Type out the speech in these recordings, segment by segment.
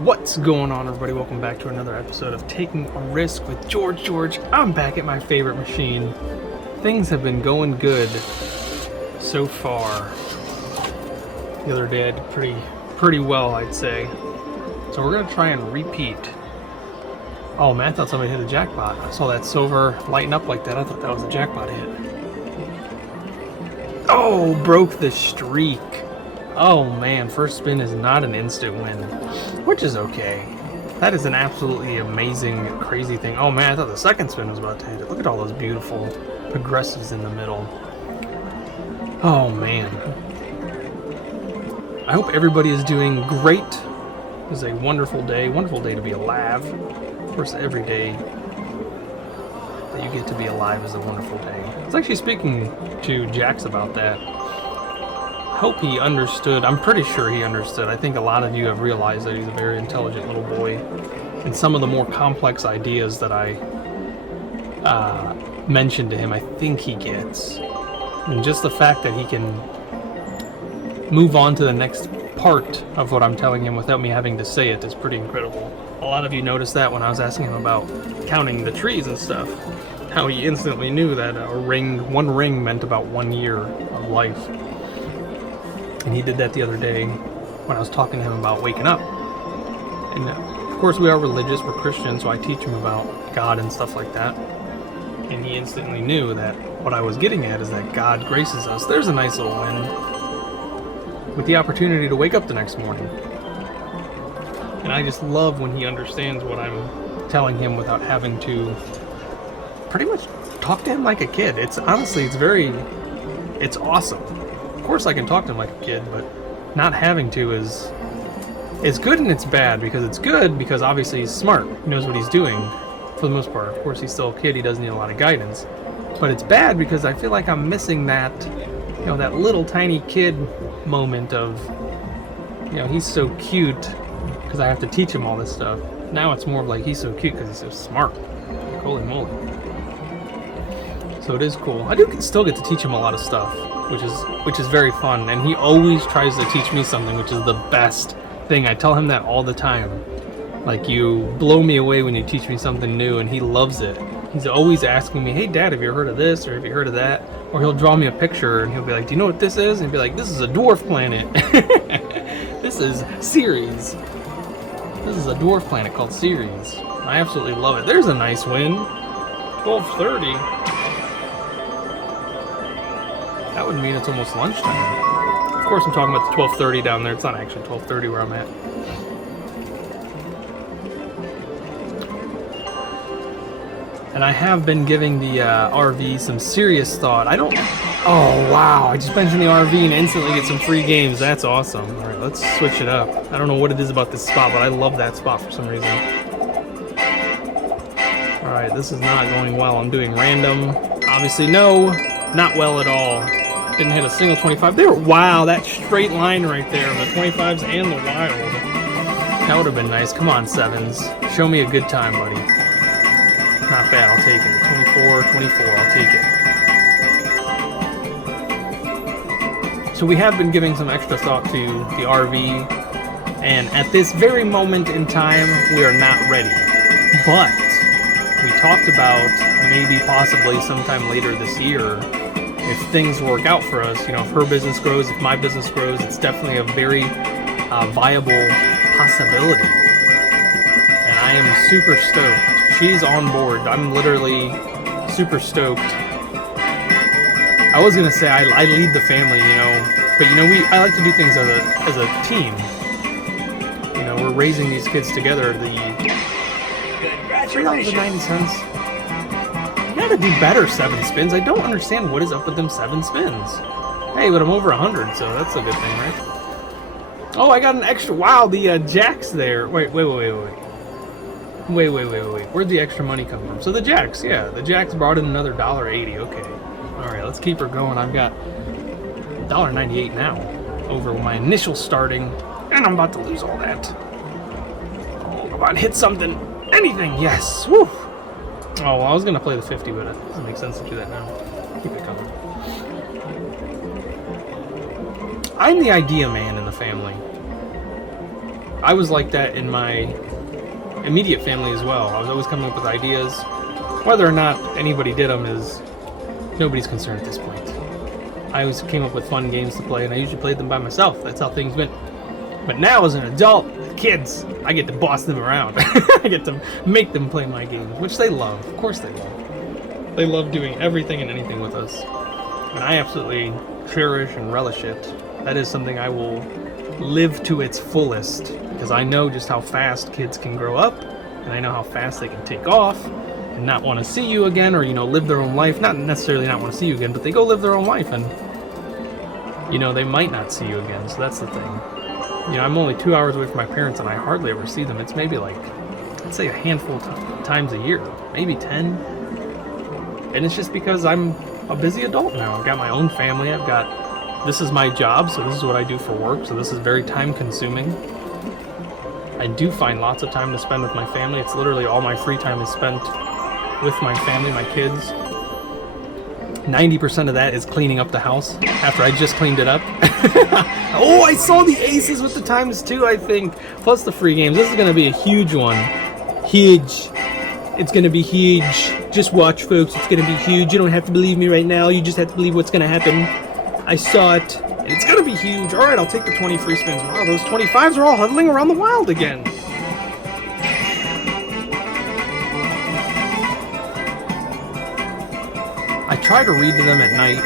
What's going on, everybody? Welcome back to another episode of Taking a Risk with George. I'm back at my favorite machine. Things have been going good so far. The other day I did pretty well, I'd say. So we're gonna try and repeat. Oh man, I thought somebody hit a jackpot. I saw that silver lighten up like that. I thought that was a jackpot hit. Oh, broke the streak. Oh man, first spin is not an instant win, which is okay. That is an absolutely amazing, crazy thing. Oh man, I thought the second spin was about to hit it. Look at all those beautiful progressives in the middle. Oh man. I hope everybody is doing great. It is a wonderful day to be alive. Of course, every day that you get to be alive is a wonderful day. I was actually speaking to Jax about that. Hope he understood. I'm pretty sure he understood. I think a lot of you have realized that he's a very intelligent little boy, and some of the more complex ideas that I mentioned to him, I think he gets. And just the fact that he can move on to the next part of what I'm telling him without me having to say it is pretty incredible. A lot of you noticed that when I was asking him about counting the trees and stuff, how he instantly knew that one ring meant about 1 year of life. And he did that the other day when I was talking to him about waking up. And of course we are religious, we're Christians, so I teach him about God and stuff like that. And he instantly knew that what I was getting at is that God graces us. There's a nice little win with the opportunity to wake up the next morning. And I just love when he understands what I'm telling him without having to pretty much talk to him like a kid. It's honestly, it's awesome. Of course I can talk to him like a kid, but not having to is good, and it's bad. Because it's good because obviously he's smart, he knows what he's doing for the most part. Of course he's still a kid, he does need a lot of guidance. But it's bad because I feel like I'm missing that, that little tiny kid moment of, he's so cute because I have to teach him all this stuff. Now it's more of like he's so cute because he's so smart. Holy moly. So it is cool. I do still get to teach him a lot of stuff, which is very fun, and he always tries to teach me something, which is the best thing. I tell him that all the time. Like, you blow me away when you teach me something new, and he loves it. He's always asking me, hey Dad, have you heard of this, or have you heard of that? Or he'll draw me a picture and he'll be like, do you know what this is? And he'll be like, this is a dwarf planet. This is Ceres. This is a dwarf planet called Ceres. I absolutely love it. There's a nice win. 12:30. That would mean it's almost lunchtime. Of course I'm talking about the 12:30 down there. It's not actually 12:30 where I'm at. And I have been giving the RV some serious thought. Oh wow, I just mentioned the RV and instantly get some free games. That's awesome. Alright, let's switch it up. I don't know what it is about this spot, but I love that spot for some reason. Alright, this is not going well. I'm doing random. Obviously, no, not well at all. Didn't hit a single 25 there. Wow, that straight line right there, the 25s and the wild. That would have been nice. Come on, sevens. Show me a good time, buddy. Not bad, I'll take it. 24, I'll take it. So we have been giving some extra thought to the RV, and at this very moment in time, we are not ready. But we talked about maybe possibly sometime later this year, if things work out for us, if her business grows, if my business grows, it's definitely a very viable possibility. And I am super stoked. She's on board. I'm literally super stoked. I was gonna say I lead the family, but I like to do things as a team. We're raising these kids together. The $3.90. You gotta do better 7 spins. I don't understand what is up with them 7 spins. Hey, but I'm over 100, so that's a good thing, right? Oh, I got an extra. Wow, the Jacks there. Wait. Where'd the extra money come from? So the Jacks brought in another $1.80. Okay. Alright, let's keep her going. I've got $1.98 now over my initial starting, and I'm about to lose all that. Oh, come on, hit something. Anything. Yes. Woo. Oh, well, I was going to play the 50, but it doesn't make sense to do that now. Keep it coming. I'm the idea man in the family. I was like that in my immediate family as well. I was always coming up with ideas. Whether or not anybody did them is nobody's concern at this point. I always came up with fun games to play, and I usually played them by myself. That's how things went. But now, as an adult, with kids, I get to boss them around. I get to make them play my games, which they love. Of course they love. They love doing everything and anything with us. And I absolutely cherish and relish it. That is something I will live to its fullest, because I know just how fast kids can grow up, and I know how fast they can take off and not want to see you again, or, you know, live their own life. Not necessarily not want to see you again, but they go live their own life, and, you know, they might not see you again. So that's the thing. You know, I'm only 2 hours away from my parents, and I hardly ever see them. It's maybe like, I'd say a handful of times a year, maybe 10. And it's just because I'm a busy adult now. I've got my own family. This is my job, so this is what I do for work. So this is very time consuming. I do find lots of time to spend with my family. It's literally all my free time is spent with my family, my kids. 90% of that is cleaning up the house after I just cleaned it up. Oh, I saw the aces with the times 2, I think. Plus the free games. This is going to be a huge one. Huge. It's going to be huge. Just watch, folks. It's going to be huge. You don't have to believe me right now. You just have to believe what's going to happen. I saw it. And it's going to be huge. All right, I'll take the 20 free spins. Wow, those 25s are all huddling around the wild again. I try to read to them at night.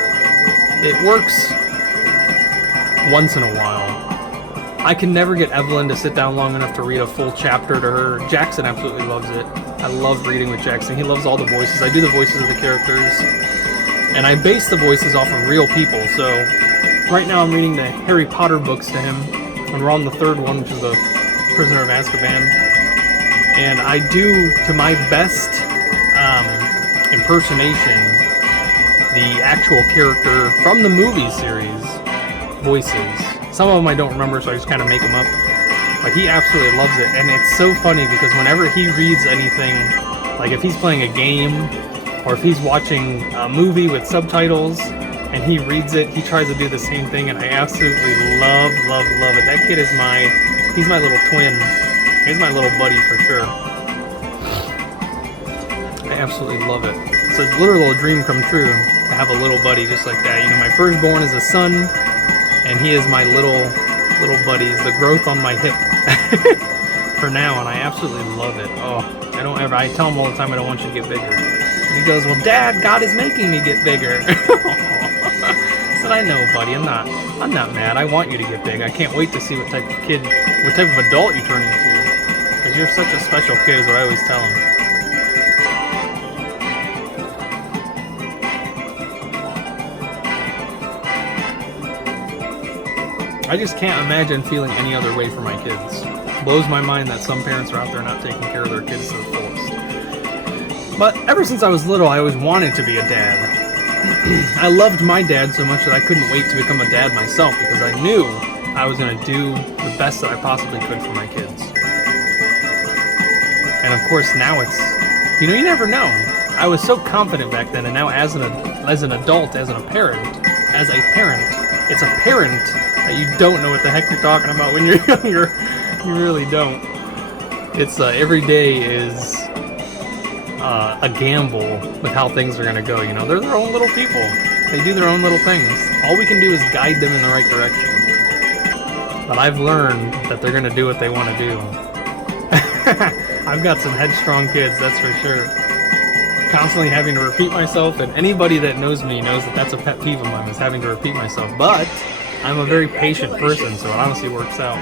It works once in a while. I can never get Evelyn to sit down long enough to read a full chapter to her. Jackson absolutely loves it. I love reading with Jackson. He loves all the voices. I do the voices of the characters. And I base the voices off of real people. So right now I'm reading the Harry Potter books to him. And we're on the 3rd one, which is the Prisoner of Azkaban. And I do, to my best impersonation, the actual character from the movie series voices. Some of them I don't remember, so I just kind of make them up. But he absolutely loves it, and it's so funny because whenever he reads anything, like if he's playing a game, or if he's watching a movie with subtitles, and he reads it, he tries to do the same thing, and I absolutely love it. That kid is he's my little twin. He's my little buddy for sure. I absolutely love it. It's a literal dream come true to have a little buddy just like that. You know, my firstborn is a son, and he is my little buddy. He's the growth on my hip for now, and I absolutely love it. Oh, I tell him all the time I don't want you to get bigger. And he goes, well, Dad, God is making me get bigger. I said, I know, buddy, I'm not mad. I want you to get big. I can't wait to see what type of adult you turn into, because you're such a special kid is what I always tell him. I just can't imagine feeling any other way for my kids. Blows my mind that some parents are out there not taking care of their kids to the fullest. But ever since I was little, I always wanted to be a dad. I loved my dad so much that I couldn't wait to become a dad myself, because I knew I was going to do the best that I possibly could for my kids. And of course now it's, you know, you never know. I was so confident back then, and now as an adult, as a parent, it's apparent that you don't know what the heck you're talking about when you're younger. You really don't. It's every day is a gamble with how things are going to go. You know, they're their own little people. They do their own little things. All we can do is guide them in the right direction. But I've learned that they're going to do what they want to do. I've got some headstrong kids, that's for sure. Constantly having to repeat myself, and anybody that knows me knows that that's a pet peeve of mine, is having to repeat myself. But I'm a very patient person, so it honestly works out.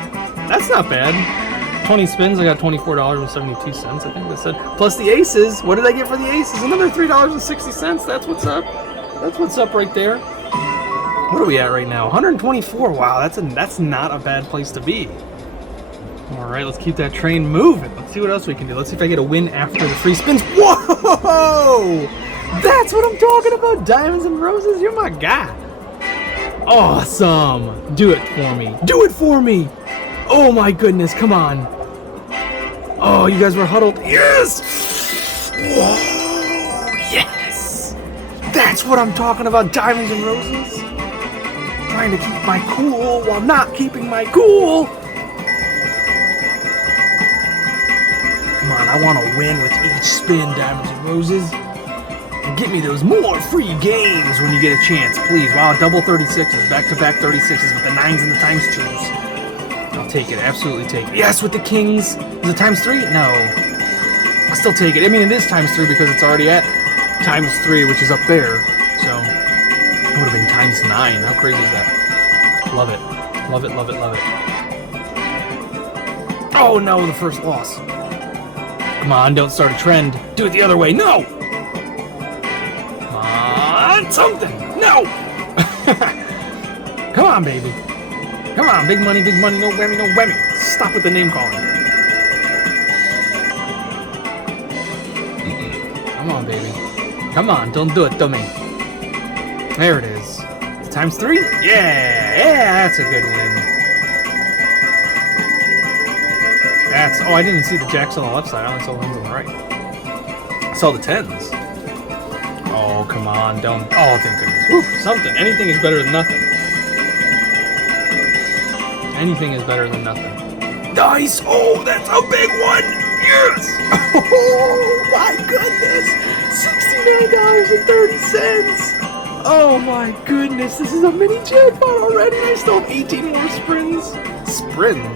That's not bad. 20 spins, I got $24.72, I think that's it. Plus the aces. What did I get for the aces? Another $3.60. That's what's up. That's what's up right there. What are we at right now? 124. Wow, that's not a bad place to be. All right, let's keep that train moving. Let's see what else we can do. Let's see if I get a win after the free spins. Whoa! That's what I'm talking about. Diamonds and roses. You're my guy. Awesome. Do it for me. Do it for me. Oh my goodness, come on. Oh, you guys were huddled. Yes! Whoa, yes! That's what I'm talking about, diamonds and roses. Trying to keep my cool while not keeping my cool. Come on, I want to win with each spin, Diamonds and Roses. And get me those more free games when you get a chance, please. Wow, double 36s, back-to-back 36s with the 9s and the times 2s. I'll take it, absolutely take it. Yes, with the kings. Is it times 3? No. I'll still take it. I mean, it is times 3 because it's already at times 3, which is up there. So, it would have been times 9. How crazy is that? Love it. Love it, love it, love it. Oh no, the first loss. Come on, don't start a trend. Do it the other way. No! Come on, something. No! Come on, baby. Come on, big money, no whammy, no whammy. Stop with the name calling. Come on, baby. Come on, don't do it, dummy. There it is. Times 3? Yeah, that's a good win. Oh, I didn't see the jacks on the left side. I only saw the ones on the right. I saw the 10s. Oh, come on, don't. Oh, thank goodness. Whew, something. Anything is better than nothing. Anything is better than nothing. Nice! Oh, that's a big one! Yes! Oh, my goodness! $69.30! Oh my goodness, this is a mini jackpot already. I still have 18 more spins. Spins.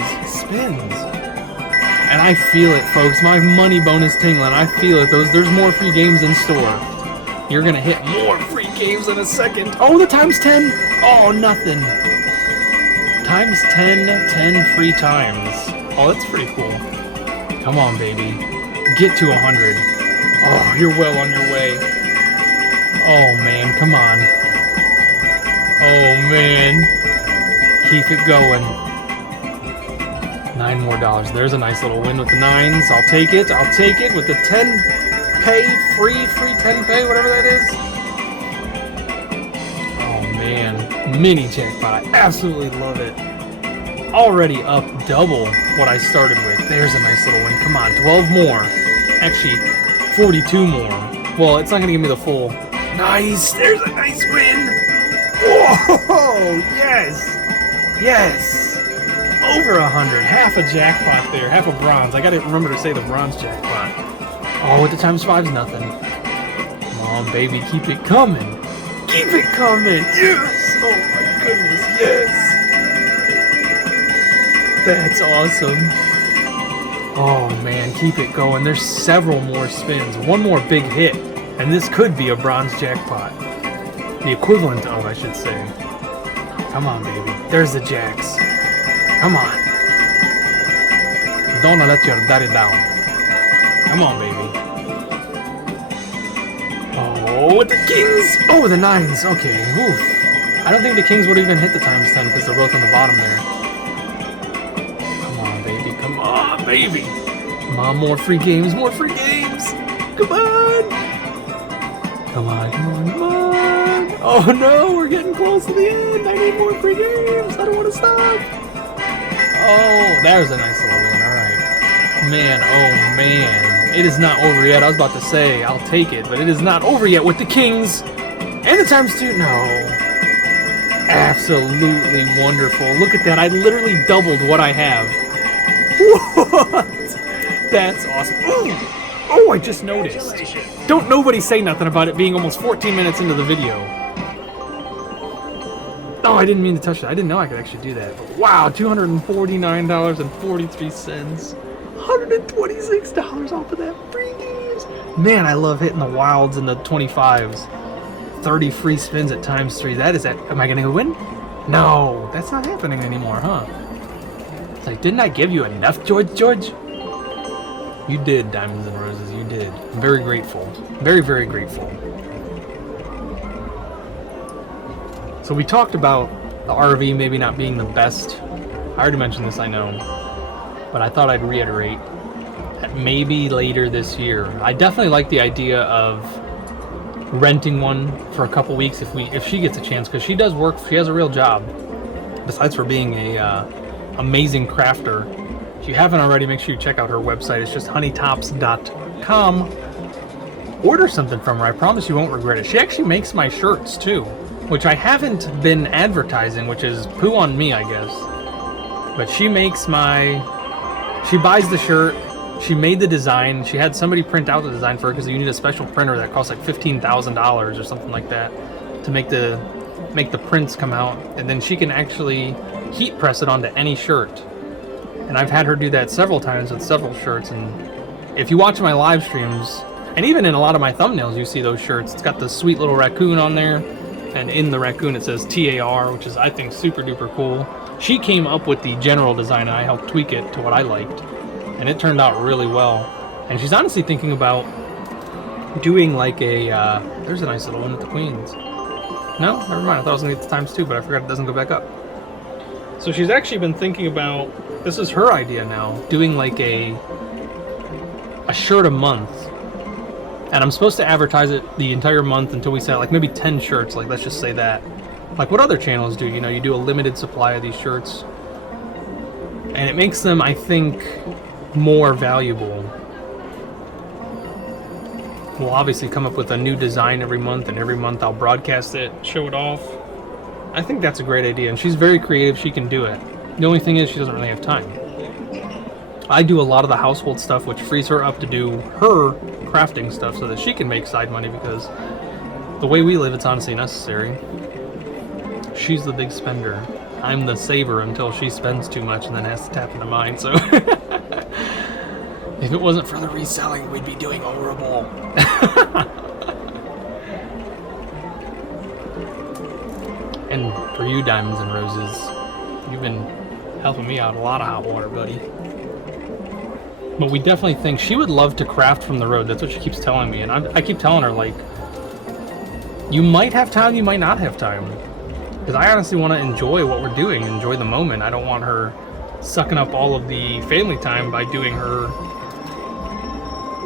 And I feel it, folks. My money bonus tingling. I feel it. There's more free games in store. You're gonna hit more free games in a second. Oh, the times 10. Oh, nothing. Times 10, 10 free times. Oh, that's pretty cool. Come on, baby. Get to 100. Oh, you're well on your way. Oh man, come on. Oh man. Keep it going. $9 more. There's a nice little win with the 9s. I'll take it. I'll take it with the 10 pay, free 10 pay, whatever that is. Oh man. Mini jackpot. I absolutely love it. Already up double what I started with. There's a nice little win. Come on, 12 more. Actually, 42 more. Well, it's not going to give me the full. Nice! There's a nice win! Whoa! Yes! Yes! Over 100. Half a jackpot there. Half a bronze. I gotta remember to say the bronze jackpot. Oh, with the times 5's nothing. Come on, baby. Keep it coming. Keep it coming! Yes! Oh my goodness, yes! That's awesome. Oh man, keep it going. There's several more spins. One more big hit. And this could be a bronze jackpot. The equivalent of, I should say. Come on, baby. There's the jacks. Come on. Don't let your daddy down. Come on, baby. Oh, with the kings! Oh, the 9s. Okay. Oof. I don't think the kings would even hit the times 10 because they're both on the bottom there. Come on, baby. Come on, baby. Come on, more free games. More free games. Come on. Come on, come on, come on! Oh no, we're getting close to the end! I need more free games! I don't want to stop! Oh, there's a nice little win, alright. Man, oh man. It is not over yet. I was about to say, I'll take it, but it is not over yet with the kings! And the times 2, no. Absolutely wonderful. Look at that, I literally doubled what I have. What? That's awesome. Ooh. Oh, I just noticed. Don't nobody say nothing about it being almost 14 minutes into the video. Oh, I didn't mean to touch that. I didn't know I could actually do that. But wow, $249.43. $126 off of that free games. Man, I love hitting the wilds and the 25s. 30 free spins at times 3. That is that. Am I going to win? No, that's not happening anymore, huh? It's like, didn't I give you enough, George? You did, Diamonds and Roses, you did. I'm very grateful. Very, very grateful. So we talked about the RV maybe not being the best. I already mentioned this, I know. But I thought I'd reiterate that maybe later this year. I definitely like the idea of renting one for a couple weeks if she gets a chance, because she does work, she has a real job. Besides for being a amazing crafter. If you haven't already, make sure you check out her website. It's just honeytops.com. Order something from her. I promise you won't regret it. She actually makes my shirts too, which I haven't been advertising, which is poo on me, I guess. But she makes she buys the shirt, She made the design. She had somebody print out the design for her because you need a special printer that costs like $15,000 or something like that to make the prints come out. And then she can actually heat press it onto any shirt. And I've had her do that several times with several shirts. And if you watch my live streams, and even in a lot of my thumbnails, you see those shirts. It's got the sweet little raccoon on there. And in the raccoon it says TAR, which is, I think, super duper cool. She came up with the general design and I helped tweak it to what I liked. And it turned out really well. And she's honestly thinking about doing like a, there's a nice little one at the Queens. No, never mind. I thought I was going to get the times 2, but I forgot it doesn't go back up. So she's actually been thinking about, this is her idea now, doing like a shirt a month. And I'm supposed to advertise it the entire month until we sell like maybe 10 shirts, like let's just say that. Like what other channels do, you know, you do a limited supply of these shirts. And it makes them, I think, more valuable. We'll obviously come up with a new design every month, and every month I'll broadcast it, show it off. I think that's a great idea, and she's very creative. She can do it. The only thing is she doesn't really have time. I do a lot of the household stuff, which frees her up to do her crafting stuff so that she can make side money, because the way we live, it's honestly necessary. She's the big spender. I'm the saver until she spends too much and then has to tap into mine, so... If it wasn't for the reselling, we'd be doing horrible. And for you, Diamonds and Roses, you've been helping me out a lot of hot water, buddy. But we definitely think she would love to craft from the road. That's what she keeps telling me. And I keep telling her, like, you might have time, you might not have time. Because I honestly want to enjoy what we're doing, enjoy the moment. I don't want her sucking up all of the family time by doing her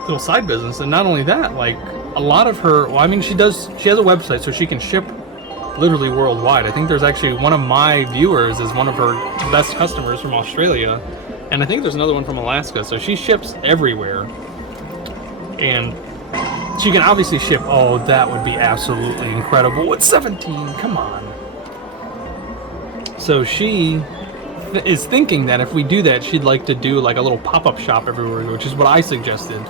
little side business. And not only that, like, a lot of her, well, I mean, she has a website so she can ship literally worldwide. I think there's actually one of my viewers is one of her best customers from Australia, and I think there's another one from Alaska, so she ships everywhere. And she can obviously ship, oh, that would be absolutely incredible. It's 17, come on. So she is thinking that if we do that, she'd like to do like a little pop-up shop everywhere, which is what I suggested.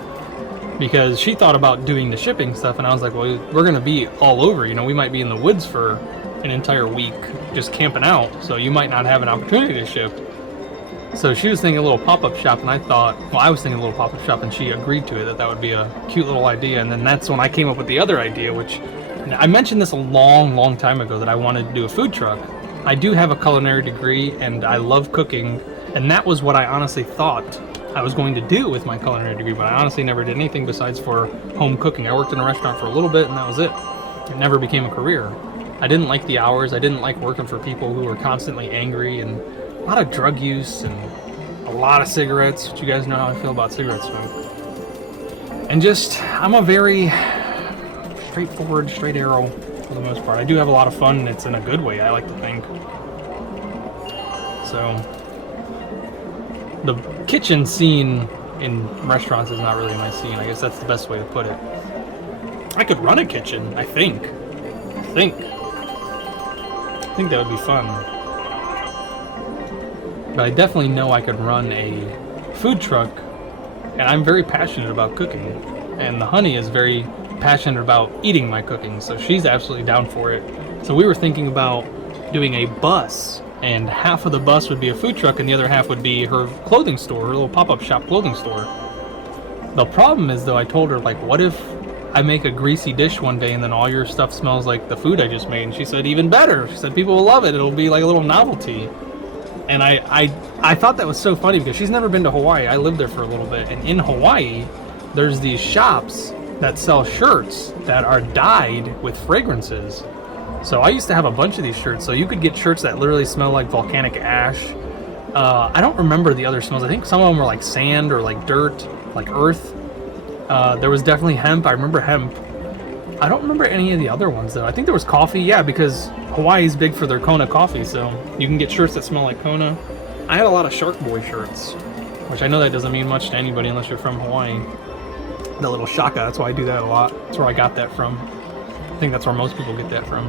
Because she thought about doing the shipping stuff, and I was like, well, we're going to be all over. You know, we might be in the woods for an entire week just camping out, so you might not have an opportunity to ship. So she was thinking a little pop-up shop, and I thought, well, I was thinking a little pop-up shop, and she agreed to it, that would be a cute little idea. And then that's when I came up with the other idea, which I mentioned this a long time ago, that I wanted to do a food truck. I do have a culinary degree, and I love cooking, and that was what I honestly thought I was going to do with my culinary degree, but I honestly never did anything besides for home cooking. I worked in a restaurant for a little bit, and that was it. It never became a career. I didn't like the hours. I didn't like working for people who were constantly angry, and a lot of drug use and a lot of cigarettes, which you guys know how I feel about cigarette smoke. And just, I'm a very straightforward, straight arrow for the most part. I do have a lot of fun, and it's in a good way, I like to think. So, the kitchen scene in restaurants is not really my scene. I guess that's the best way to put it. I could run a kitchen, I think. I think that would be fun. But I definitely know I could run a food truck, and I'm very passionate about cooking. And the honey is very passionate about eating my cooking, so she's absolutely down for it. So we were thinking about doing a bus, and half of the bus would be a food truck and the other half would be her clothing store, her little pop-up shop clothing store. The problem is, though, I told her, like, what if I make a greasy dish one day and then all your stuff smells like the food I just made? And she said, even better. She said, people will love it. It'll be like a little novelty. And I thought that was so funny because she's never been to Hawaii. I lived there for a little bit. And in Hawaii, there's these shops that sell shirts that are dyed with fragrances. So I used to have a bunch of these shirts. So you could get shirts that literally smell like volcanic ash. I don't remember the other smells. I think some of them were like sand or like dirt, like earth. There was definitely hemp. I remember hemp. I don't remember any of the other ones, though. I think there was coffee. Yeah, because Hawaii's big for their Kona coffee, so you can get shirts that smell like Kona. I had a lot of Shark Boy shirts, which I know that doesn't mean much to anybody unless you're from Hawaii. The little shaka, that's why I do that a lot. That's where I got that from. I think that's where most people get that from.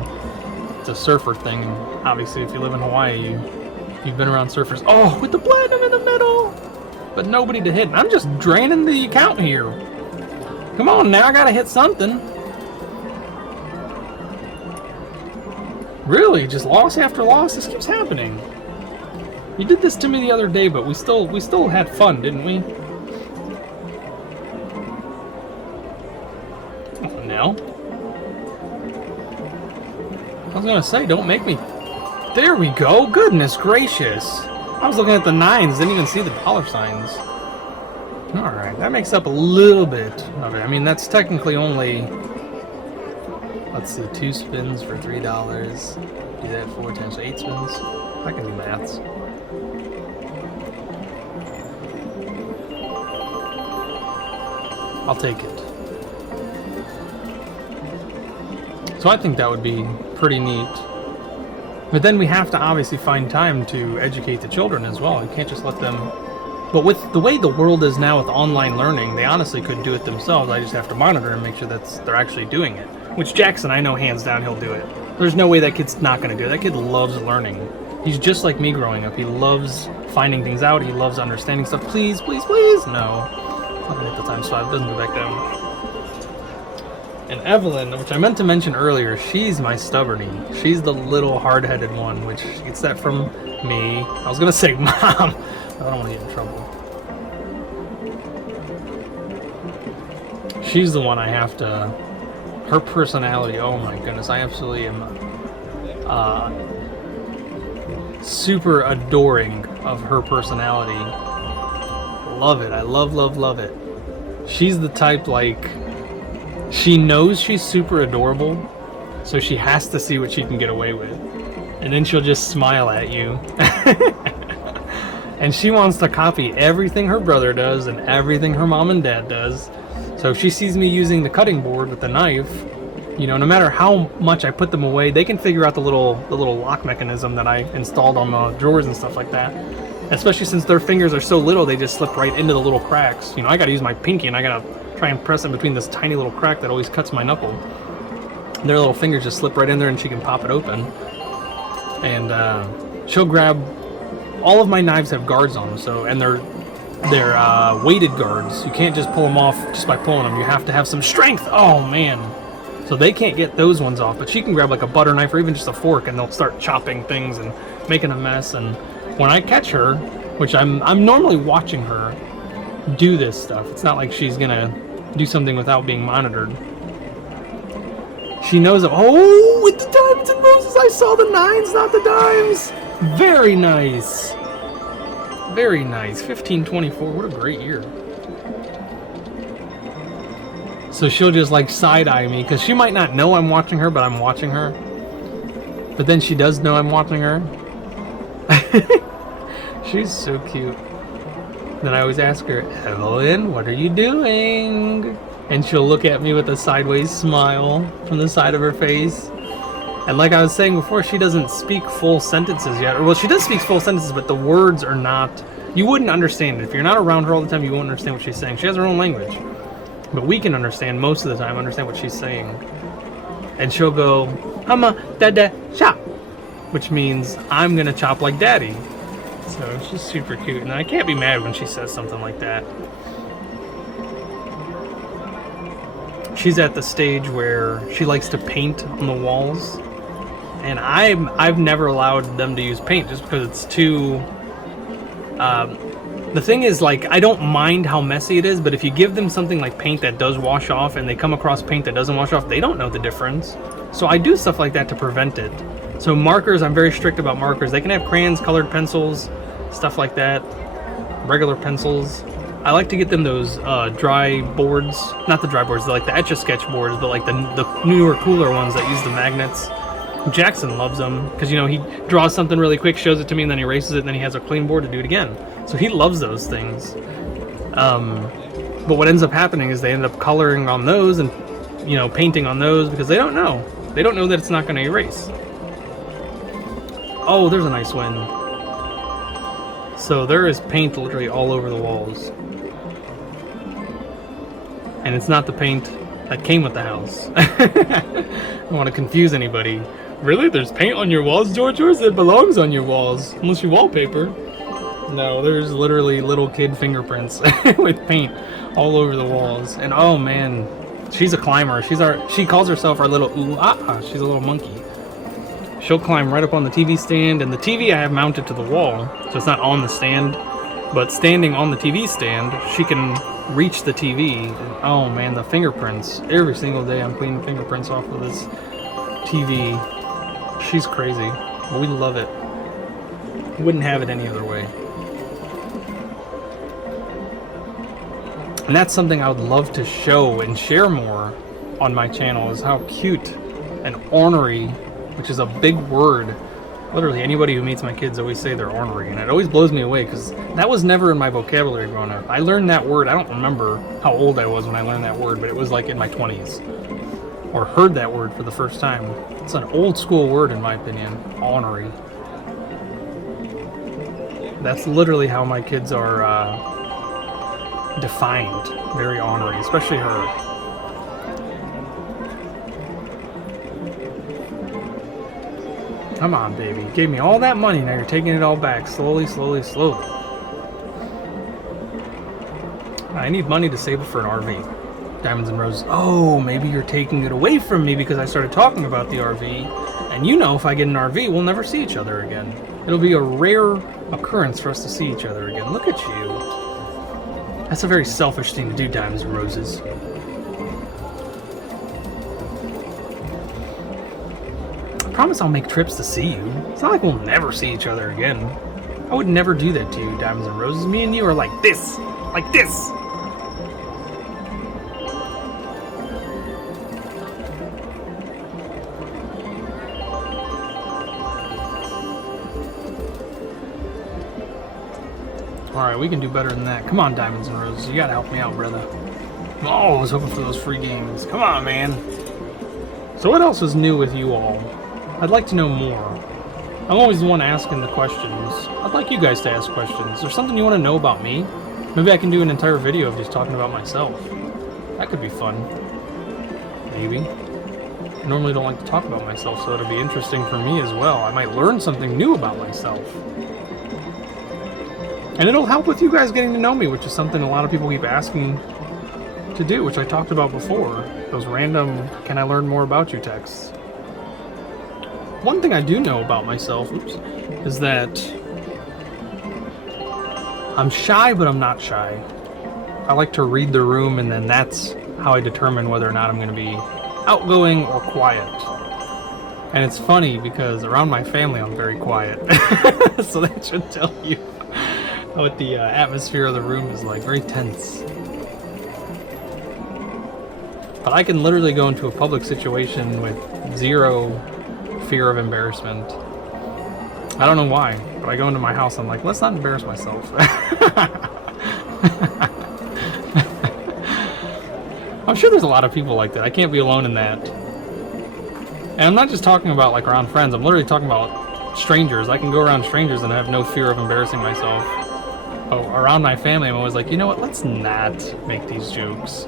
It's a surfer thing, and obviously if you live in Hawaii, you've been around surfers. Oh, with the platinum in the middle! but nobody to hit. I'm just draining the account here. Come on now, I gotta hit something. Really, just loss after loss? This keeps happening. You did this to me the other day, but we still had fun, didn't we? Oh, no. I was gonna say, don't make me... There we go! Goodness gracious! I was looking at the 9s, didn't even see the dollar signs. Alright, that makes up a little bit of it. I mean, that's technically only... Let's see, 2 spins for $3. Do that 4 times 8 spins. I can do maths. I'll take it. So I think that would be pretty neat. But then we have to obviously find time to educate the children as well. You can't just let them... But with the way the world is now with online learning, they honestly could do it themselves. I just have to monitor and make sure that they're actually doing it. Which Jackson, I know hands down he'll do it. There's no way that kid's not going to do it. That kid loves learning. He's just like me growing up. He loves finding things out. He loves understanding stuff. Please, please, please. No. I'm going to hit the times 5. It doesn't go back down. And Evelyn, which I meant to mention earlier, she's my stubbornie. She's the little hard-headed one, which gets that from me. I was going to say mom. I don't want to get in trouble. She's the one I have to... Her personality, oh my goodness, I absolutely am super adoring of her personality. Love it. I love it. She's the type, like, she knows she's super adorable, so she has to see what she can get away with. And then she'll just smile at you. And she wants to copy everything her brother does and everything her mom and dad does. So if she sees me using the cutting board with the knife, you know, no matter how much I put them away, they can figure out the little lock mechanism that I installed on the drawers and stuff like that. Especially since their fingers are so little, they just slip right into the little cracks. You know, I gotta use my pinky and I gotta try and press in between this tiny little crack that always cuts my knuckle. And their little fingers just slip right in there and she can pop it open. And she'll grab... All of my knives have guards on them, so, and they're weighted guards. You can't just pull them off just by pulling them. You have to have some strength. Oh man. So they can't get those ones off, but she can grab like a butter knife or even just a fork and they'll start chopping things and making a mess. And when I catch her, which I'm normally watching her do this stuff. It's not like she's gonna do something without being monitored. She knows it. Oh, with the diamonds and roses, I saw the 9s, not the dimes. Very nice. Very nice. 1524. What a great year. So she'll just like side-eye me because she might not know I'm watching her, but I'm watching her. But then she does know I'm watching her. She's so cute. Then I always ask her, Evelyn, what are you doing? And she'll look at me with a sideways smile from the side of her face. And like I was saying before, she doesn't speak full sentences yet. Or, well, she does speak full sentences, but the words are not... You wouldn't understand it. If you're not around her all the time, you won't understand what she's saying. She has her own language. But we can understand, most of the time, understand what she's saying. And she'll go, Hama, dada, chop. Which means, I'm going to chop like daddy. So she's super cute. And I can't be mad when she says something like that. She's at the stage where she likes to paint on the walls. And I've never allowed them to use paint just because it's too... the thing is, like, I don't mind how messy it is, but if you give them something like paint that does wash off and they come across paint that doesn't wash off, they don't know the difference. So I do stuff like that to prevent it. So markers, I'm very strict about markers. They can have crayons, colored pencils, stuff like that, regular pencils. I like to get them those dry boards, not the dry boards, like the Etch-a-Sketch boards, but like the newer, cooler ones that use the magnets. Jackson loves them because, you know, he draws something really quick, shows it to me, and then he erases it, and then he has a clean board to do it again. So he loves those things. But what ends up happening is they end up coloring on those and, you know, painting on those because they don't know. They don't know that it's not going to erase. Oh, there's a nice win. So there is paint literally all over the walls. And it's not the paint that came with the house. I don't want to confuse anybody. Really? There's paint on your walls, George? Or it belongs on your walls, unless you wallpaper. No, there's literally little kid fingerprints with paint all over the walls. And oh man, she's a climber. She calls herself our little She's a little monkey. She'll climb right up on the TV stand, and the TV I have mounted to the wall, so it's not on the stand, but standing on the TV stand, she can reach the TV. And oh man, the fingerprints. Every single day I'm cleaning fingerprints off of this TV. She's crazy. We love it. Wouldn't have it any other way. And that's something I would love to show and share more on my channel, is how cute and ornery, which is a big word. Literally anybody who meets my kids always say they're ornery, and it always blows me away because that was never in my vocabulary growing up. I learned that word, I don't remember how old I was when I learned that word, but it was like in my 20s. Or heard that word for the first time. It's an old school word in my opinion, ornery. That's literally how my kids are defined, very ornery, especially her. Come on, baby. You gave me all that money, now you're taking it all back. Slowly, slowly, slowly. I need money to save up for an RV. Diamonds and Roses. Oh, maybe you're taking it away from me because I started talking about the RV. And you know if I get an RV, we'll never see each other again. It'll be a rare occurrence for us to see each other again. Look at you. That's a very selfish thing to do, Diamonds and Roses. I promise I'll make trips to see you. It's not like we'll never see each other again. I would never do that to you, Diamonds and Roses. Me and you are like this. Like this. Alright, we can do better than that. Come on, Diamonds and Roses. You gotta help me out, brother. I'm always hoping for those free games. Come on, man. So what else is new with you all? I'd like to know more. I'm always the one asking the questions. I'd like you guys to ask questions. Is there something you want to know about me? Maybe I can do an entire video of just talking about myself. That could be fun. Maybe. I normally don't like to talk about myself, so it'll be interesting for me as well. I might learn something new about myself. And it'll help with you guys getting to know me, which is something a lot of people keep asking to do, which I talked about before. Those random, can I learn more about you texts. One thing I do know about myself, is that I'm shy, but I'm not shy. I like to read the room, and then that's how I determine whether or not I'm going to be outgoing or quiet. And it's funny because around my family, I'm very quiet. So that should tell you what the atmosphere of the room is like, very tense. But I can literally go into a public situation with zero fear of embarrassment. I don't know why, but I go into my house, I'm like, let's not embarrass myself. I'm sure there's a lot of people like that. I can't be alone in that. And I'm not just talking about like around friends, I'm literally talking about strangers. I can go around strangers and have no fear of embarrassing myself. But around my family, I'm always like, you know what, let's not make these jokes.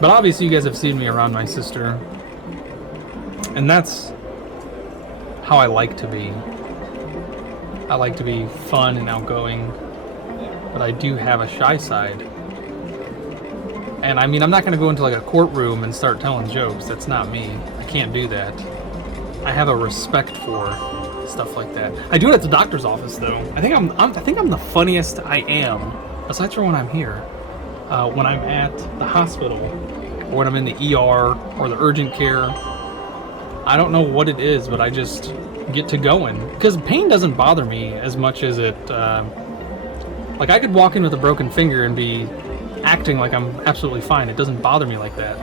But obviously you guys have seen me around my sister. And that's how I like to be. I like to be fun and outgoing. But I do have a shy side. And I mean, I'm not going to go into like a courtroom and start telling jokes. That's not me. I can't do that. I have a respect for stuff like that. I do it at the doctor's office though. I think I'm the funniest I am, aside from when I'm here. When I'm at the hospital, or when I'm in the ER, or the urgent care. I don't know what it is, but I just get to going. Because pain doesn't bother me as much as it... like, I could walk in with a broken finger and be acting like I'm absolutely fine. It doesn't bother me like that.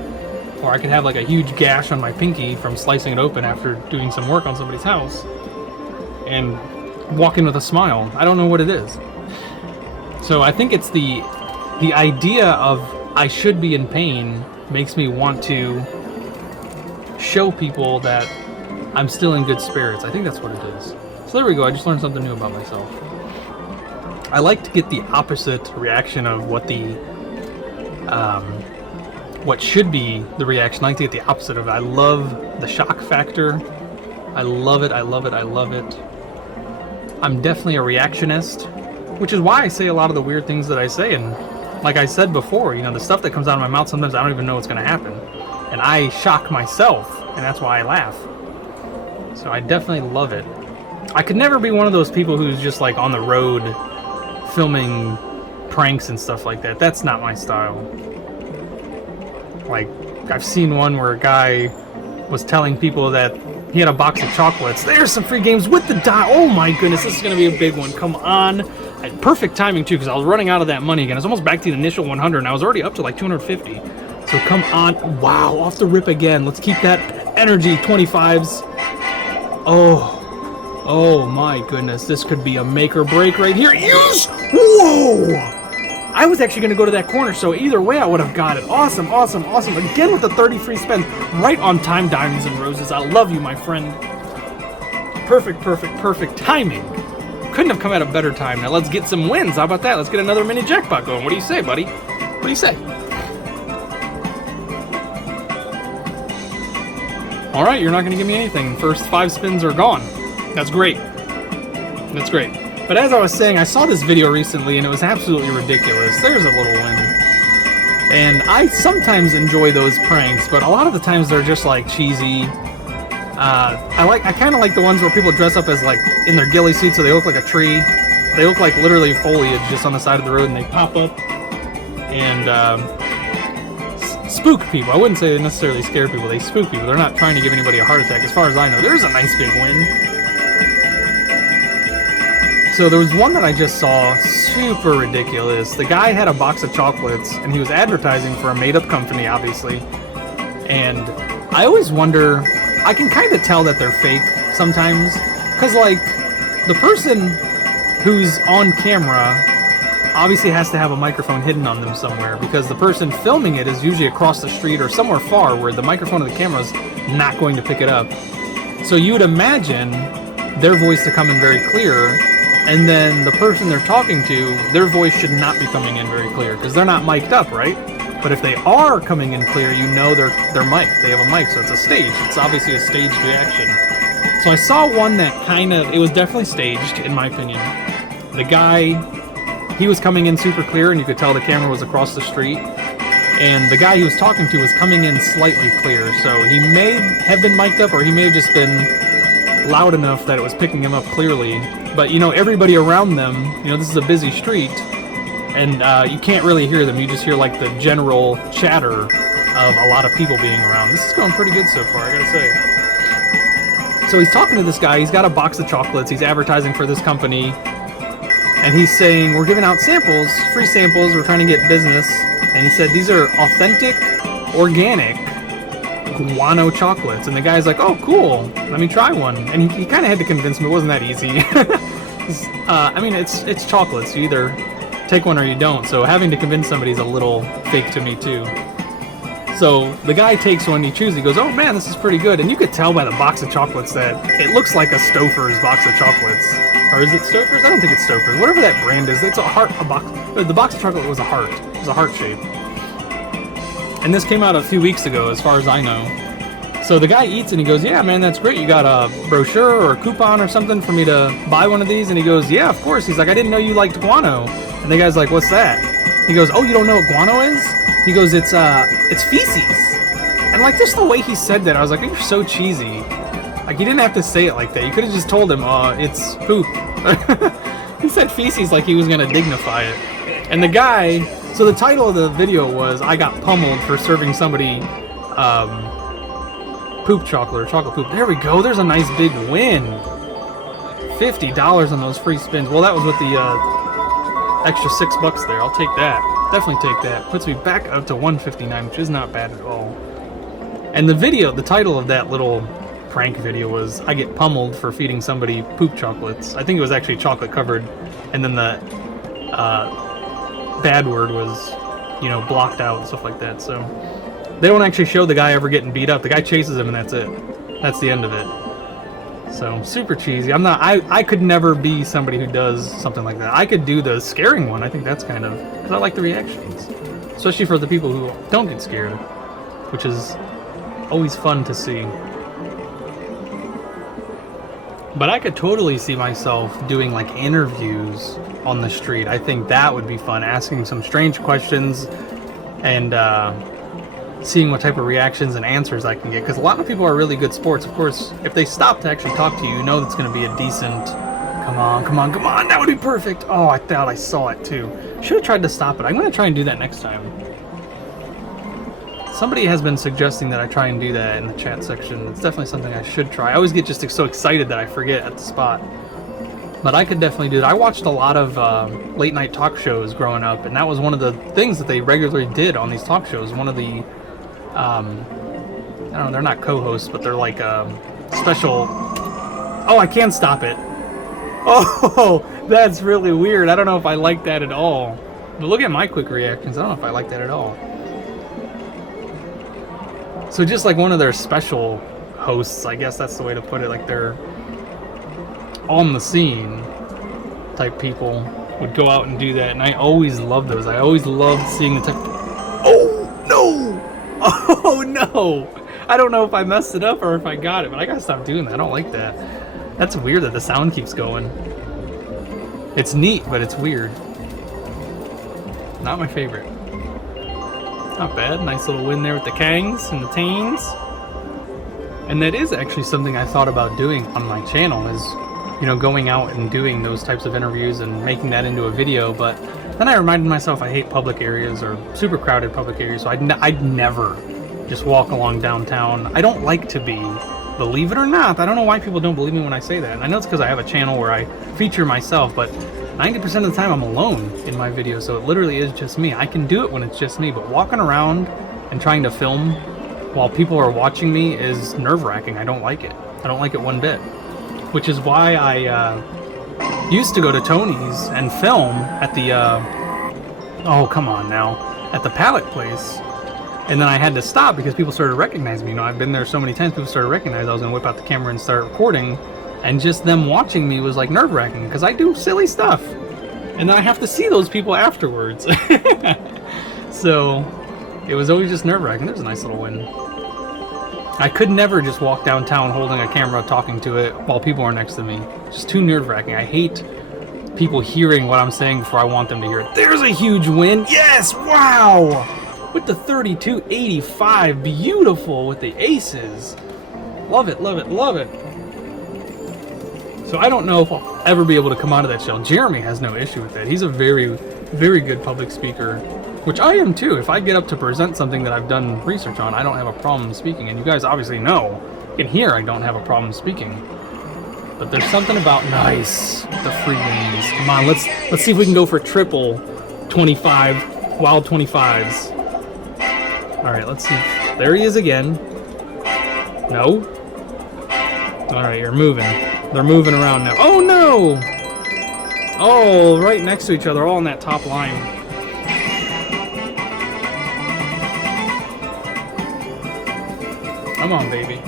Or I could have, like, a huge gash on my pinky from slicing it open after doing some work on somebody's house. And walk in with a smile. I don't know what it is. So I think it's the idea of I should be in pain makes me want to show people that I'm still in good spirits. I think that's what it is. So there we go. I just learned something new about myself. I like to get the opposite reaction of what the what should be the reaction. I like to get the opposite of it. I love the shock factor. I love it, I love it, I love it. I'm definitely a reactionist, which is why I say a lot of the weird things that I say. And like I said before, you know, the stuff that comes out of my mouth, sometimes I don't even know what's going to happen. And I shock myself, and that's why I laugh. So I definitely love it. I could never be one of those people who's just like on the road filming pranks and stuff like that. That's not my style. Like, I've seen one where a guy was telling people that he had a box of chocolates. There's some free games with the die. Oh my goodness, this is going to be a big one. Come on. I had perfect timing too, because I was running out of that money again. I was almost back to the initial 100, and I was already up to like 250. So come on. Wow, off the rip again. Let's keep that energy. 25s. Oh my goodness. This could be a make or break right here. Yes! Whoa! I was actually going to go to that corner, so either way I would have got it. Awesome, awesome, awesome. Again with the 30 free spends. Right on time, Diamonds and Roses. I love you, my friend. Perfect, perfect, perfect timing. Couldn't have come at a better time. Now let's get some wins. How about that? Let's get another mini jackpot going. What do you say, buddy? What do you say? All right, you're not going to give me anything. First 5 spins are gone. That's great. That's great. But as I was saying, I saw this video recently, and it was absolutely ridiculous. There's a little win. And I sometimes enjoy those pranks, but a lot of the times they're just like cheesy. I kind of like the ones where people dress up as like in their ghillie suits, so they look like a tree. They look like literally foliage just on the side of the road, and they pop up and spook people. I wouldn't say they necessarily scare people. They spook people. They're not trying to give anybody a heart attack, as far as I know. There's a nice big win. So there was one that I just saw, super ridiculous. The guy had a box of chocolates, and he was advertising for a made-up company, obviously. And I always wonder, I can kind of tell that they're fake sometimes, because like, the person who's on camera obviously has to have a microphone hidden on them somewhere, because the person filming it is usually across the street or somewhere far where the microphone of the camera is not going to pick it up. So you would imagine their voice to come in very clear, and then the person they're talking to, their voice should not be coming in very clear, because they're not mic'd up, right? But if they are coming in clear, you know they're mic'd. They have a mic, so it's a stage. It's obviously a staged reaction. So I saw one that it was definitely staged, in my opinion. The guy, he was coming in super clear, and you could tell the camera was across the street. And the guy he was talking to was coming in slightly clear, so he may have been mic'd up, or he may have just been loud enough that it was picking him up clearly. But you know, everybody around them, you know, this is a busy street, and you can't really hear them. You just hear like the general chatter of a lot of people being around. This is going pretty good so far, I gotta say. So he's talking to this guy. He's got a box of chocolates. He's advertising for this company, and he's saying, we're giving out samples, free samples. We're trying to get business. And he said, these are authentic, organic guano chocolates. And the guy's like, oh, cool. Let me try one. And he kind of had to convince me. It wasn't that easy. I mean, it's chocolates. You either take one or you don't. So having to convince somebody is a little fake to me, too. So the guy takes one, he chews, he goes, oh man, this is pretty good. And you could tell by the box of chocolates that it looks like a Stouffer's box of chocolates. Or is it Stouffer's? I don't think it's Stouffer's. Whatever that brand is, it's a heart, the box of chocolate was a heart. It was a heart shape. And this came out a few weeks ago, as far as I know. So the guy eats and he goes, yeah, man, that's great. You got a brochure or a coupon or something for me to buy one of these? And he goes, yeah, of course. He's like, I didn't know you liked guano. And the guy's like, what's that? He goes, oh, you don't know what guano is? He goes, it's feces. And like, just the way he said that, I was like, you're so cheesy. Like, you didn't have to say it like that. You could have just told him, it's poop. He said feces like he was going to dignify it. And the guy, so the title of the video was, I got pummeled for serving somebody poop chocolate or chocolate poop. There we go. There's a nice big win. $50 on those free spins. Well, that was with the extra $6 there. I'll take that. Definitely take that. Puts me back up to 159, which is not bad at all. And the video, the title of that little prank video was, I get pummeled for feeding somebody poop chocolates. I think it was actually chocolate covered, and then the bad word was, you know, blocked out and stuff like that. So they don't actually show the guy ever getting beat up. The guy chases him and that's it. That's the end of it. So super cheesy. I could never be somebody who does something like that. I could do the scaring one. I think that's kind of, because I like the reactions, especially for the people who don't get scared. which is always fun to see. But I could totally see myself doing like interviews on the street. I think that would be fun, asking some strange questions and seeing what type of reactions and answers I can get. Because a lot of people are really good sports. Of course, if they stop to actually talk to you, you know that's going to be a decent, come on, that would be perfect. Oh, I thought I saw it too. Should have tried to stop it. I'm going to try and do that next time. Somebody has been suggesting that I try and do that in the chat section. It's definitely something I should try. I always get just so excited that I forget at the spot. But I could definitely do that. I watched a lot of late night talk shows growing up, and that was one of the things that they regularly did on these talk shows. One of the, I don't know, they're not co-hosts, but they're like special... Oh, I can stop it. Oh, that's really weird. I don't know if I like that at all. But look at my quick reactions. I don't know if I like that at all. So just like one of their special hosts, I guess that's the way to put it, like they're on the scene type people would go out and do that, and I always loved those. I always loved seeing the type of... Oh no! Oh no! I don't know if I messed it up or if I got it, but I gotta stop doing that. I don't like that. That's weird that the sound keeps going. It's neat, but it's weird. Not my favorite. Not bad. Nice little win there with the Kangs and the Tains. And that is actually something I thought about doing on my channel, is, you know, going out and doing those types of interviews and making that into a video. But then I reminded myself I hate public areas or super crowded public areas, so I'd never just walk along downtown. I don't like to be, believe it or not. I don't know why people don't believe me when I say that. And I know it's because I have a channel where I feature myself, but 90% of the time I'm alone in my video, so it literally is just me. I can do it when it's just me, but walking around and trying to film while people are watching me is nerve-wracking. I don't like it. I don't like it one bit. Which is why I used to go to Tony's and film at the, oh, come on now, at the pallet place. And then I had to stop because people started recognizing me. You know, I've been there so many times, people started recognizing I was going to whip out the camera and start recording. And just them watching me was like nerve-wracking because I do silly stuff. And then I have to see those people afterwards. So it was always just nerve-wracking. There's a nice little win. I could never just walk downtown holding a camera talking to it while people are next to me. Just too nerve-wracking. I hate people hearing what I'm saying before I want them to hear it. There's a huge win. Yes! Wow! With the 32-85. Beautiful with the aces. Love it, love it, love it. So I don't know if I'll ever be able to come out of that shell. Jeremy has no issue with that. He's a very, very good public speaker, which I am too. If I get up to present something that I've done research on, I don't have a problem speaking. And you guys obviously know, in here I don't have a problem speaking. But there's something about nice, the free games. Come on, let's see if we can go for triple 25, wild 25s. All right, let's see. There he is again. No. All right, you're moving. They're moving around now. Oh no! Oh, right next to each other, all on that top line. Come on, baby.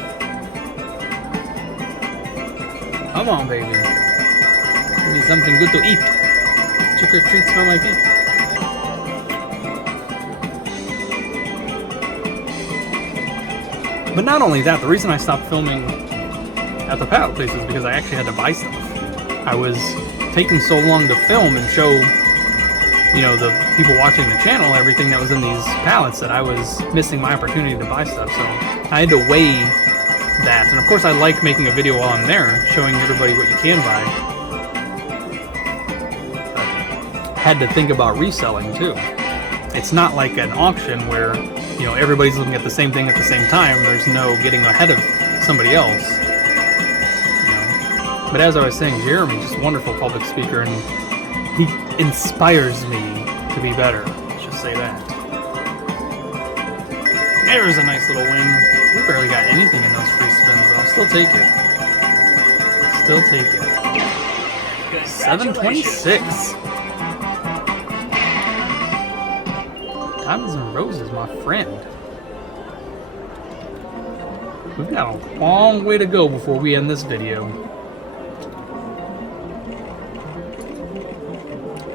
Come on, baby. Give me something good to eat. Trick or treat, smell my feet. But not only that, the reason I stopped filming at the pallet place is because I actually had to buy stuff. I was taking so long to film and show, you know, the people watching the channel everything that was in these pallets that I was missing my opportunity to buy stuff. So I had to weigh that. And of course I like making a video while I'm there, showing everybody what you can buy. But I had to think about reselling too. It's not like an auction where, you know, everybody's looking at the same thing at the same time. There's no getting ahead of somebody else. But as I was saying, Jeremy, just a wonderful public speaker, and he inspires me to be better. Let's just say that. There's a nice little win. We barely got anything in those free spins, but I'll still take it. Still take it. 726. Diamonds and roses, my friend. We've got a long way to go before we end this video.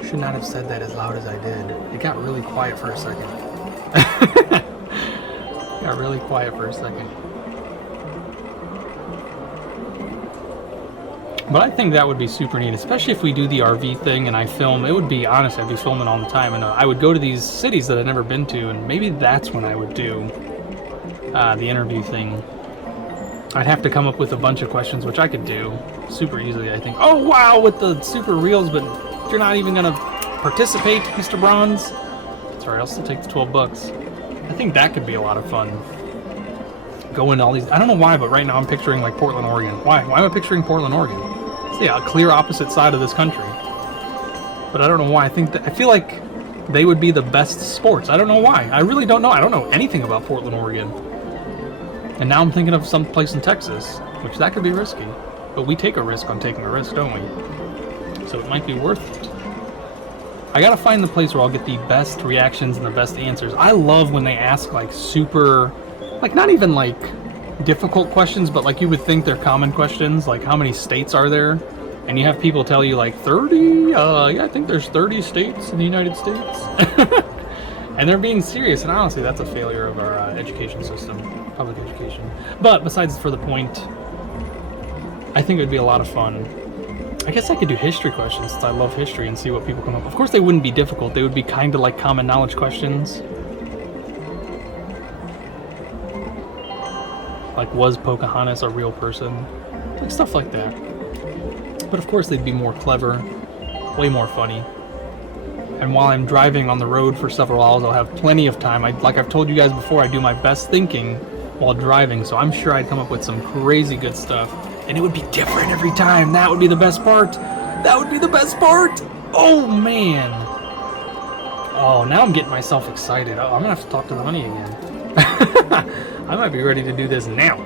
Should not have said that as loud as I did. It got really quiet for a second. Got really quiet for a second. But I think that would be super neat, especially if we do the RV thing and I film. It would be, honestly, I'd be filming all the time, and I would go to these cities that I've never been to, and maybe that's when I would do the interview thing. I'd have to come up with a bunch of questions, which I could do super easily, I think. Oh, wow, with the super reels, but you're not even going to participate, Mr. Bronze? Sorry, I'll still take the 12 bucks. I think that could be a lot of fun. Go into all these, I don't know why, but right now I'm picturing like Portland, Oregon. Why am I picturing Portland, Oregon? It's a clear opposite side of this country. But I don't know why. I feel like they would be the best sports. I don't know why. I really don't know. I don't know anything about Portland, Oregon. And now I'm thinking of some place in Texas, which that could be risky. But we take a risk on taking a risk, don't we? So it might be worth it. I gotta find the place where I'll get the best reactions and the best answers. I love when they ask like super, like not even like difficult questions, but like you would think they're common questions, like how many states are there? And you have people tell you like 30, yeah, I think there's 30 states in the United States. And they're being serious, and honestly, that's a failure of our education system, public education. But besides for the point, I think it would be a lot of fun. I guess I could do history questions since I love history and see what people come up with. Of course, they wouldn't be difficult. They would be kind of like common knowledge questions. Like, was Pocahontas a real person? Like, stuff like that. But of course, they'd be more clever, way more funny. And while I'm driving on the road for several hours, I'll have plenty of time. Like I've told you guys before, I do my best thinking while driving, so I'm sure I'd come up with some crazy good stuff. And it would be different every time. That would be the best part. That would be the best part. Oh, man. Oh, now I'm getting myself excited. Oh, I'm going to have to talk to the honey again. I might be ready to do this now.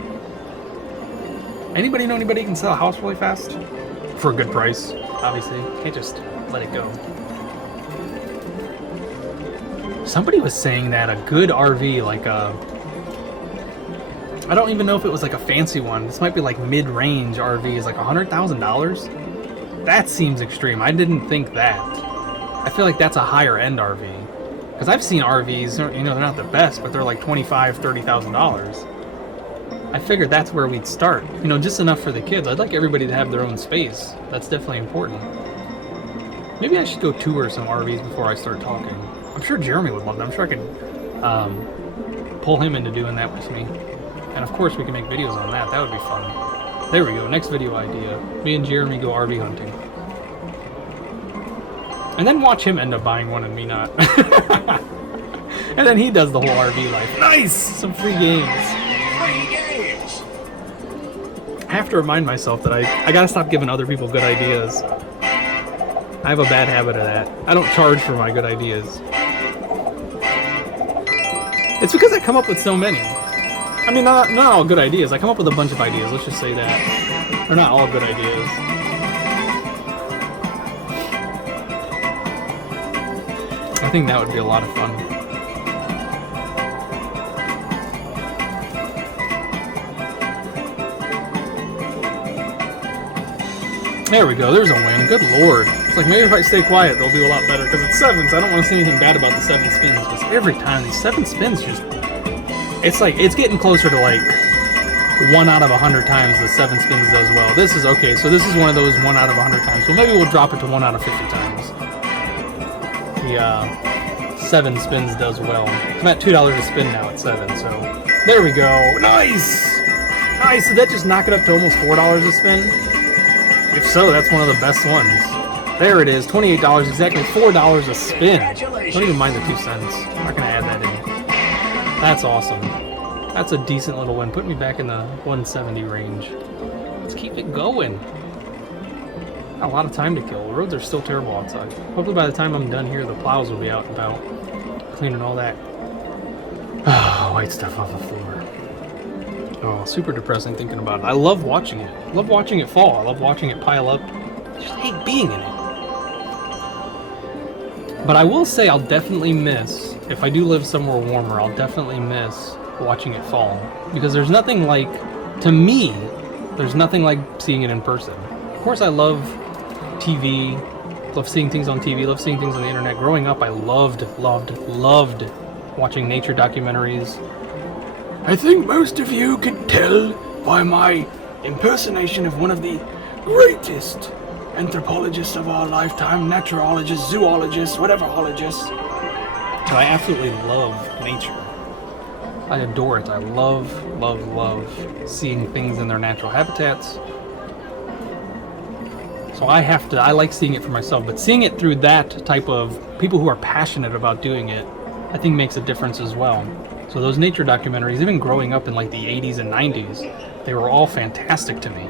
Anybody know anybody who can sell a house really fast? For a good price, obviously. Can't just let it go. Somebody was saying that a good RV, like a... I don't even know if it was like a fancy one. This might be like mid-range RV is like $100,000. That seems extreme. I didn't think that. I feel like that's a higher end RV. Because I've seen RVs, you know, they're not the best, but they're like $25,000, $30,000. I figured that's where we'd start. You know, just enough for the kids. I'd like everybody to have their own space. That's definitely important. Maybe I should go tour some RVs before I start talking. I'm sure Jeremy would love that. I'm sure I could pull him into doing that with me. And of course we can make videos on that. That would be fun. There we go. Next video idea. Me and Jeremy go RV hunting. And then watch him end up buying one and me not. And then he does the whole RV life. Nice! Some free games. Free games! I have to remind myself that I gotta stop giving other people good ideas. I have a bad habit of that. I don't charge for my good ideas. It's because I come up with so many. I mean, not all good ideas. I come up with a bunch of ideas. Let's just say that. They're not all good ideas. I think that would be a lot of fun. There we go. There's a win. Good lord. It's like maybe if I stay quiet, they'll do a lot better. Because it's sevens. I don't want to say anything bad about the 7 spins. Because every time these 7 spins just... It's like, it's getting closer to like 1 out of 100 times the 7 spins does well. This is okay, so this is one of those 1 out of 100 times. So maybe we'll drop it to 1 out of 50 times. The 7 spins does well. I'm at $2 a spin now at 7, so there we go. Nice! Nice, did that just knock it up to almost $4 a spin? If so, that's one of the best ones. There it is, $28, exactly $4 a spin. Don't even mind the 2 cents. I'm not gonna add that in. That's awesome. That's a decent little win. Put me back in the 170 range. Let's keep it going. Got a lot of time to kill. The roads are still terrible outside. Hopefully by the time I'm done here, the plows will be out and about. Cleaning all that white stuff off the floor. Oh, super depressing thinking about it. I love watching it. I love watching it fall. I love watching it pile up. I just hate being in it. But I will say I'll definitely miss, if I do live somewhere warmer, I'll definitely miss watching it fall. Because there's nothing like, to me, there's nothing like seeing it in person. Of course I love TV, love seeing things on TV, love seeing things on the internet. Growing up I loved watching nature documentaries. I think most of you can tell by my impersonation of one of the greatest anthropologists of our lifetime, naturologists, zoologists, whateverologists. So I absolutely love nature. I adore it. I love seeing things in their natural habitats. So I like seeing it for myself, but seeing it through that type of people who are passionate about doing it, I think makes a difference as well. So those nature documentaries, even growing up in like the 80s and 90s, they were all fantastic to me.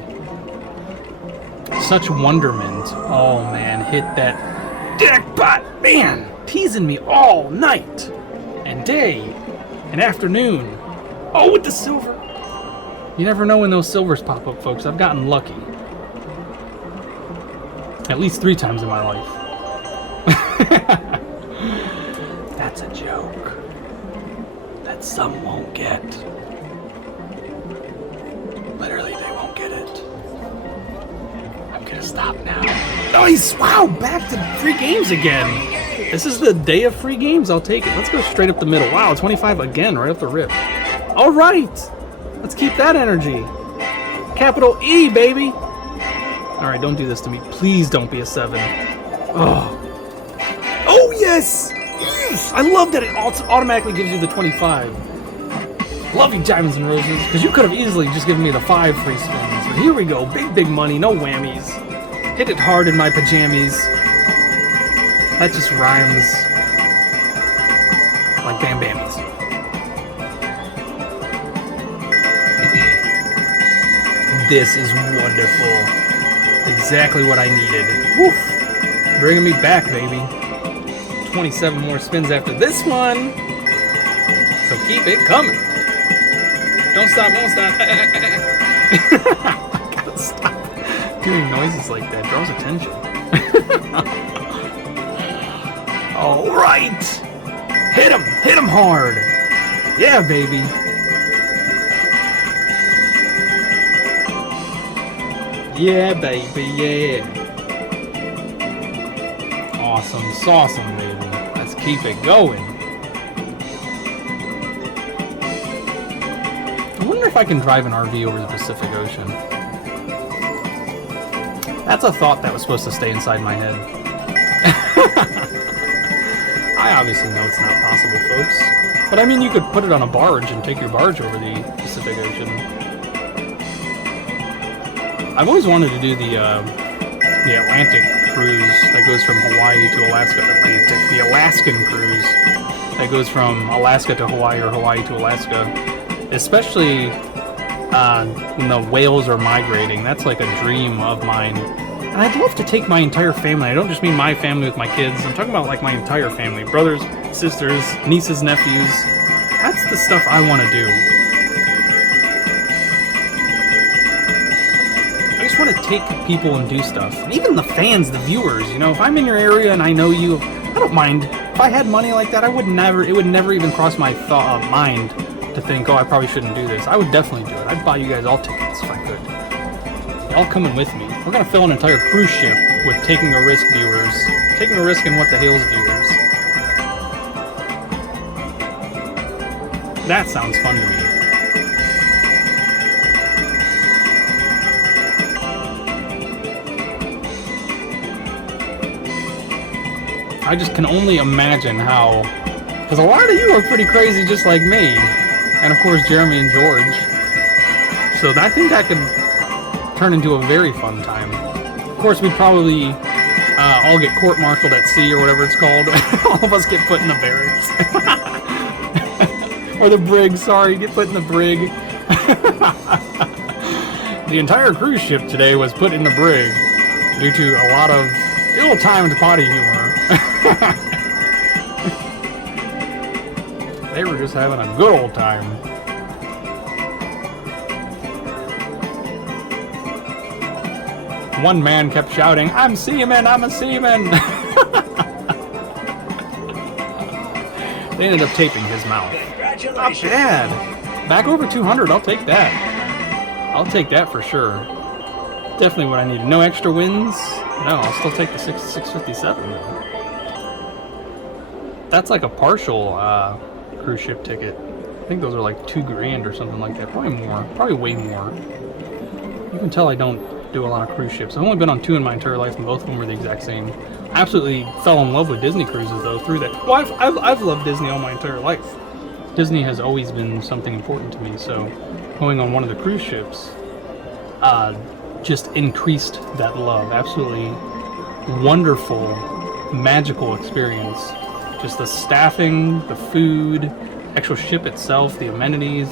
Such wonderment. Oh man, hit that jackpot, man, teasing me all night and day and afternoon. Oh, with the silver. You never know when those silvers pop up, folks. I've gotten lucky. At least 3 times in my life. That's a joke that some won't get. Literally, they won't get it. I'm gonna stop now. Nice! Wow, back to free games again. This is the day of free games. I'll take it. Let's go straight up the middle. Wow, 25 again, right up the rip. All right, let's keep that energy. Capital E, baby. All right, don't do this to me. Please don't be a 7. Oh. Oh, yes! Yes! I love that it automatically gives you the 25. Love you, Diamonds and Roses, because you could have easily just given me the 5 free spins. But here we go. Big money, no whammies. Hit it hard in my pajamas. That just rhymes like Bam Bammies. This is wonderful. Exactly what I needed. Woof. Bringing me back, baby. 27 more spins after this one. So keep it coming. Don't stop, won't stop. I gotta stop doing noises like that. Draws attention. All right. Hit him hard. Yeah, baby. Yeah, baby, yeah. Awesome, sauceum, baby. Let's keep it going. I wonder if I can drive an RV over the Pacific Ocean. That's a thought that was supposed to stay inside my head. I obviously know it's not possible, folks. But I mean, you could put it on a barge and take your barge over the Pacific Ocean. I've always wanted to do the Atlantic cruise that goes from Hawaii to Alaska. The Alaskan cruise that goes from Alaska to Hawaii or Hawaii to Alaska. Especially when the whales are migrating. That's like a dream of mine. And I'd love to take my entire family. I don't just mean my family with my kids. I'm talking about like my entire family. Brothers, sisters, nieces, nephews. That's the stuff I want to do. I just want to take people and do stuff. And even the fans, the viewers, you know, if I'm in your area and I know you, I don't mind. If I had money like that, it would never even cross my mind to think, oh, I probably shouldn't do this. I would definitely do it. I'd buy you guys all tickets if I could. Y'all coming with me. We're going to fill an entire cruise ship with Taking a Rizk viewers. Taking a Rizk and What the Hales viewers. That sounds fun to me. I just can only imagine how, because a lot of you are pretty crazy just like me, and of course Jeremy and George, so I think that could turn into a very fun time. Of course we'd probably all get court-martialed at sea or whatever it's called. All of us get put in the barracks. Or the brig, sorry, get put in the brig. The entire cruise ship today was put in the brig due to a lot of ill-timed potty humor. They were just having a good old time. One man kept shouting, "I'm seaman, I'm a seaman!" They ended up taping his mouth. Not bad. Back over 200, I'll take that. I'll take that for sure. Definitely what I need. No extra wins? No, I'll still take the 657 though. That's like a partial cruise ship ticket. think those are like $2,000 or something like that. Probably more. Probably way more. You can tell I don't do a lot of cruise ships. I've only been on 2 in my entire life, and both of them were the exact same. I absolutely fell in love with Disney cruises, though, through that. Well, I've loved Disney all my entire life. Disney has always been something important to me, so going on one of the cruise ships just increased that love. Absolutely wonderful, magical experience. Just the staffing, the food, actual ship itself, the amenities,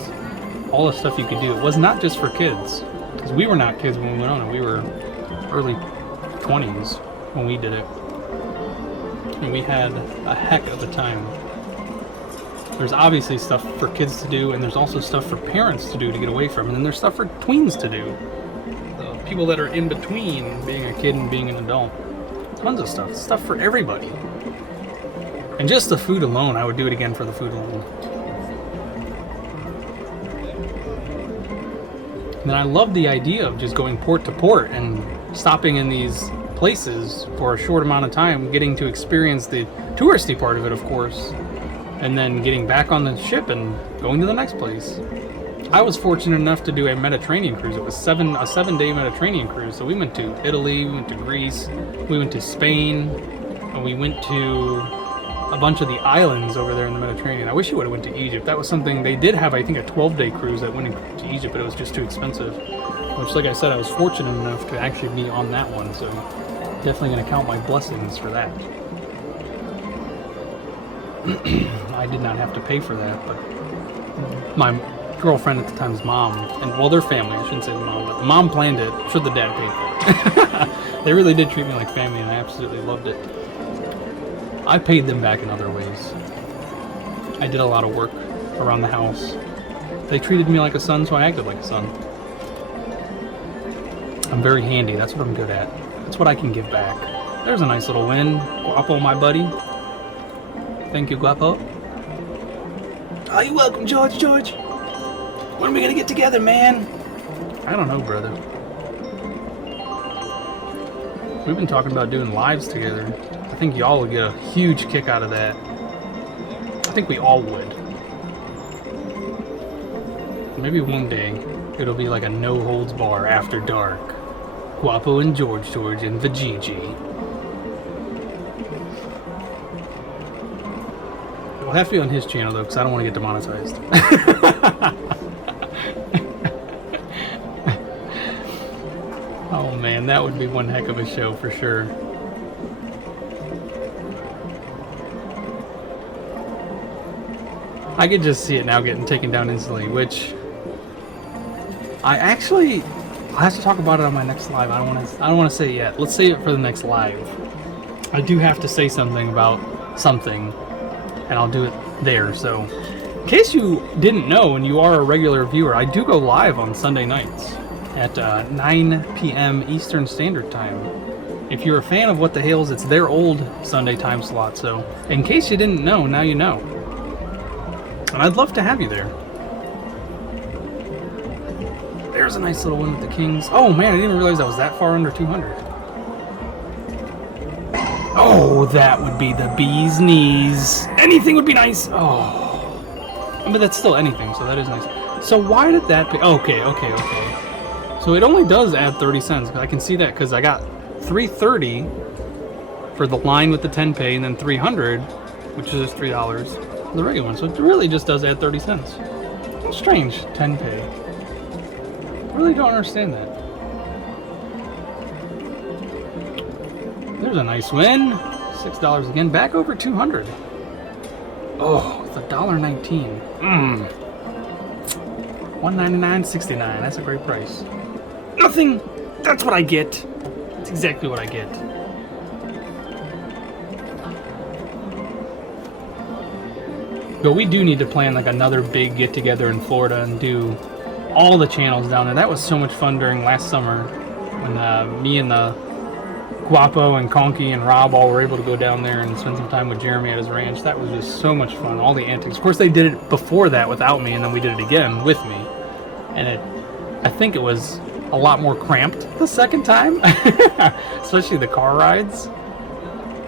all the stuff you could do. It was not just for kids, because we were not kids when we went on it. We were early 20s when we did it, and we had a heck of a time. There's obviously stuff for kids to do, and there's also stuff for parents to do to get away from, and then there's stuff for tweens to do. The people that are in between being a kid and being an adult. Tons of stuff. Stuff for everybody. And just the food alone, I would do it again for the food alone. And then I love the idea of just going port to port and stopping in these places for a short amount of time, getting to experience the touristy part of it, of course, and then getting back on the ship and going to the next place. I was fortunate enough to do a Mediterranean cruise. It was a 7-day Mediterranean cruise. So we went to Italy, we went to Greece, we went to Spain, and we went to a bunch of the islands over there in the Mediterranean. I wish you would have went to Egypt. That was something they did have, I think, a 12-day cruise that went to Egypt, but it was just too expensive. Which, like I said, I was fortunate enough to actually be on that one, so definitely going to count my blessings for that. I did not have to pay for that, but my girlfriend at the time's mom, and well, their family, I shouldn't say the mom, but the mom planned it, should the dad pay for it. They really did treat me like family, and I absolutely loved it. I paid them back in other ways. I did a lot of work around the house. They treated me like a son, so I acted like a son. I'm very handy, that's what I'm good at. That's what I can give back. There's a nice little win. Guapo, my buddy. Thank you, Guapo. Oh, you're welcome, George. When are we gonna get together, man? I don't know, brother. We've been talking about doing lives together. I think y'all would get a huge kick out of that. I think we all would. Maybe one day it'll be like a no-holds bar after dark. Guapo and George and Vajiji. It'll have to be on his channel though, because I don't want to get demonetized. Oh man, that would be one heck of a show for sure. I could just see it now getting taken down instantly, which I'll have to talk about it on my next live. I don't want to say it yet. Let's save it for the next live. I do have to say something about something, and I'll do it there. So, in case you didn't know, and you are a regular viewer, I do go live on Sunday nights at 9 p.m. Eastern Standard Time. If you're a fan of What the Hales, it's their old Sunday time slot. So, in case you didn't know, now you know. And I'd love to have you there. There's a nice little one with the Kings. Oh man, I didn't realize I was that far under 200. Oh, that would be the bee's knees. Anything would be nice. Oh. But that's still anything, so that is nice. So why did that be? Okay. So it only does add 30 cents. I can see that because I got $3.30 for the line with the 10 pay, and then $300, which is $3 for the regular one. So it really just does add 30 cents. Strange, 10 pay. I really don't understand that. There's a nice win. $6 again. Back over 200. Oh, it's $1.19. $1.99.69. That's a great price. Nothing. That's what I get. That's exactly what I get. But we do need to plan like another big get together in Florida and do all the channels down there. That was so much fun during last summer when me and the Guapo and Conky and Rob all were able to go down there and spend some time with Jeremy at his ranch. That was just so much fun. All the antics. Of course, they did it before that without me, and then we did it again with me. And I think it was a lot more cramped the second time, especially the car rides.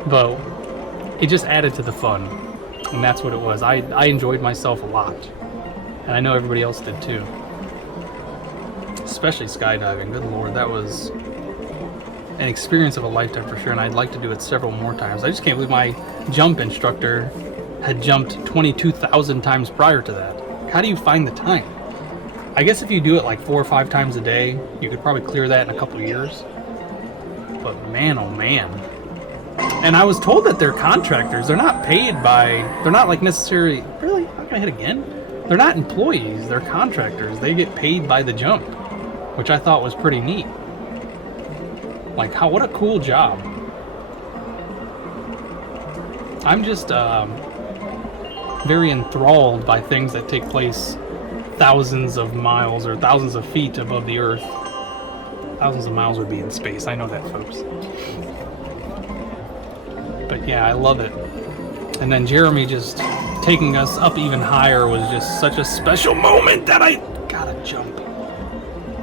But it just added to the fun, and that's what it was. I enjoyed myself a lot. And I know everybody else did too. Especially skydiving. Good Lord, that was an experience of a lifetime for sure, and I'd like to do it several more times. I just can't believe my jump instructor had jumped 22,000 times prior to that. How do you find the time? I guess if you do it like 4 or 5 times a day, you could probably clear that in a couple of years. But man, oh man. And I was told that they're contractors. They're not paid by, they're not like necessarily, really? How can I hit again? They're not employees, they're contractors. They get paid by the jump, which I thought was pretty neat. Like, how, what a cool job. I'm just very enthralled by things that take place thousands of miles or thousands of feet above the earth. Thousands of miles would be in space, I know that, folks. But yeah, I love it. And then Jeremy just taking us up even higher was just such a special moment that I gotta jump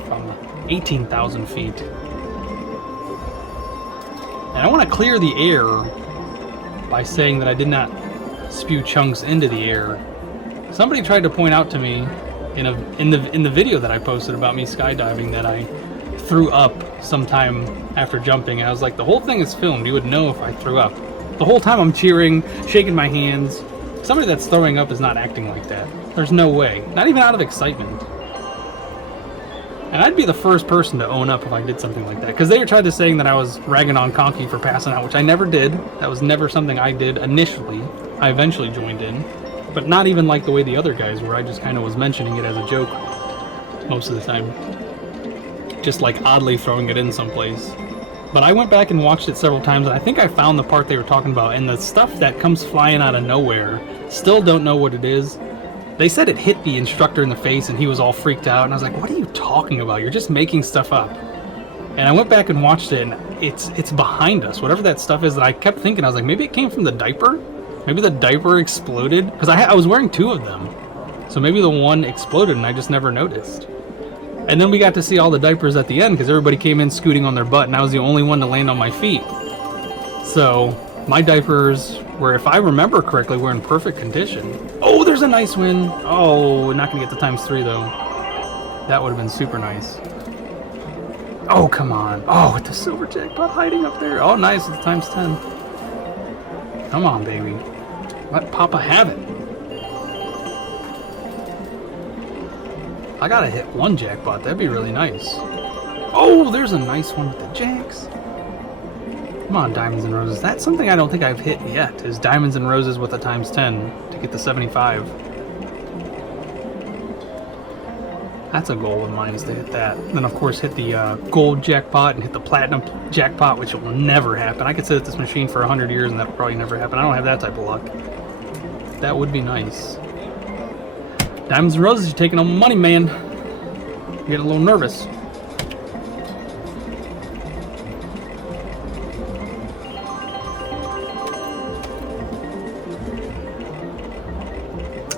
from 18,000 feet. And I want to clear the air by saying that I did not spew chunks into the air. Somebody tried to point out to me in the video that I posted about me skydiving that I threw up sometime after jumping, and I was like, the whole thing is filmed. You would know if I threw up. The whole time I'm cheering, shaking my hands. Somebody that's throwing up is not acting like that. There's no way. Not even out of excitement. And I'd be the first person to own up if I did something like that. Because they tried to saying that I was ragging on Conky for passing out, which I never did. That was never something I did initially. I eventually joined in. But not even like the way the other guys were. I just kind of was mentioning it as a joke most of the time. Just like oddly throwing it in someplace. But I went back and watched it several times, and I think I found the part they were talking about. And the stuff that comes flying out of nowhere, still don't know what it is. They said it hit the instructor in the face and he was all freaked out, and I was like, what are you talking about? You're just making stuff up. And I went back and watched it, and it's behind us. Whatever that stuff is that I kept thinking, I was like, maybe it came from the diaper? Maybe the diaper exploded? Because I was wearing 2 of them. So maybe the one exploded and I just never noticed. And then we got to see all the diapers at the end because everybody came in scooting on their butt and I was the only one to land on my feet. So my diapers were, if I remember correctly, were in perfect condition. Oh, there's a nice win. Oh, not gonna get the ×3 though. That would have been super nice. Oh, come on. Oh, with the silver jackpot hiding up there. Oh, nice with the ×10. Come on, baby. Let Papa have it. I gotta hit 1 jackpot. That'd be really nice. Oh, there's a nice one with the jacks. Come on, Diamonds and Roses. That's something I don't think I've hit yet, is Diamonds and Roses with a ×10 to get the 75. That's a goal of mine, is to hit that. And then, of course, hit the gold jackpot and hit the platinum jackpot, which will never happen. I could sit at this machine for 100 years and that would probably never happen. I don't have that type of luck. That would be nice. Diamonds and Roses, you're taking on money, man. You get a little nervous.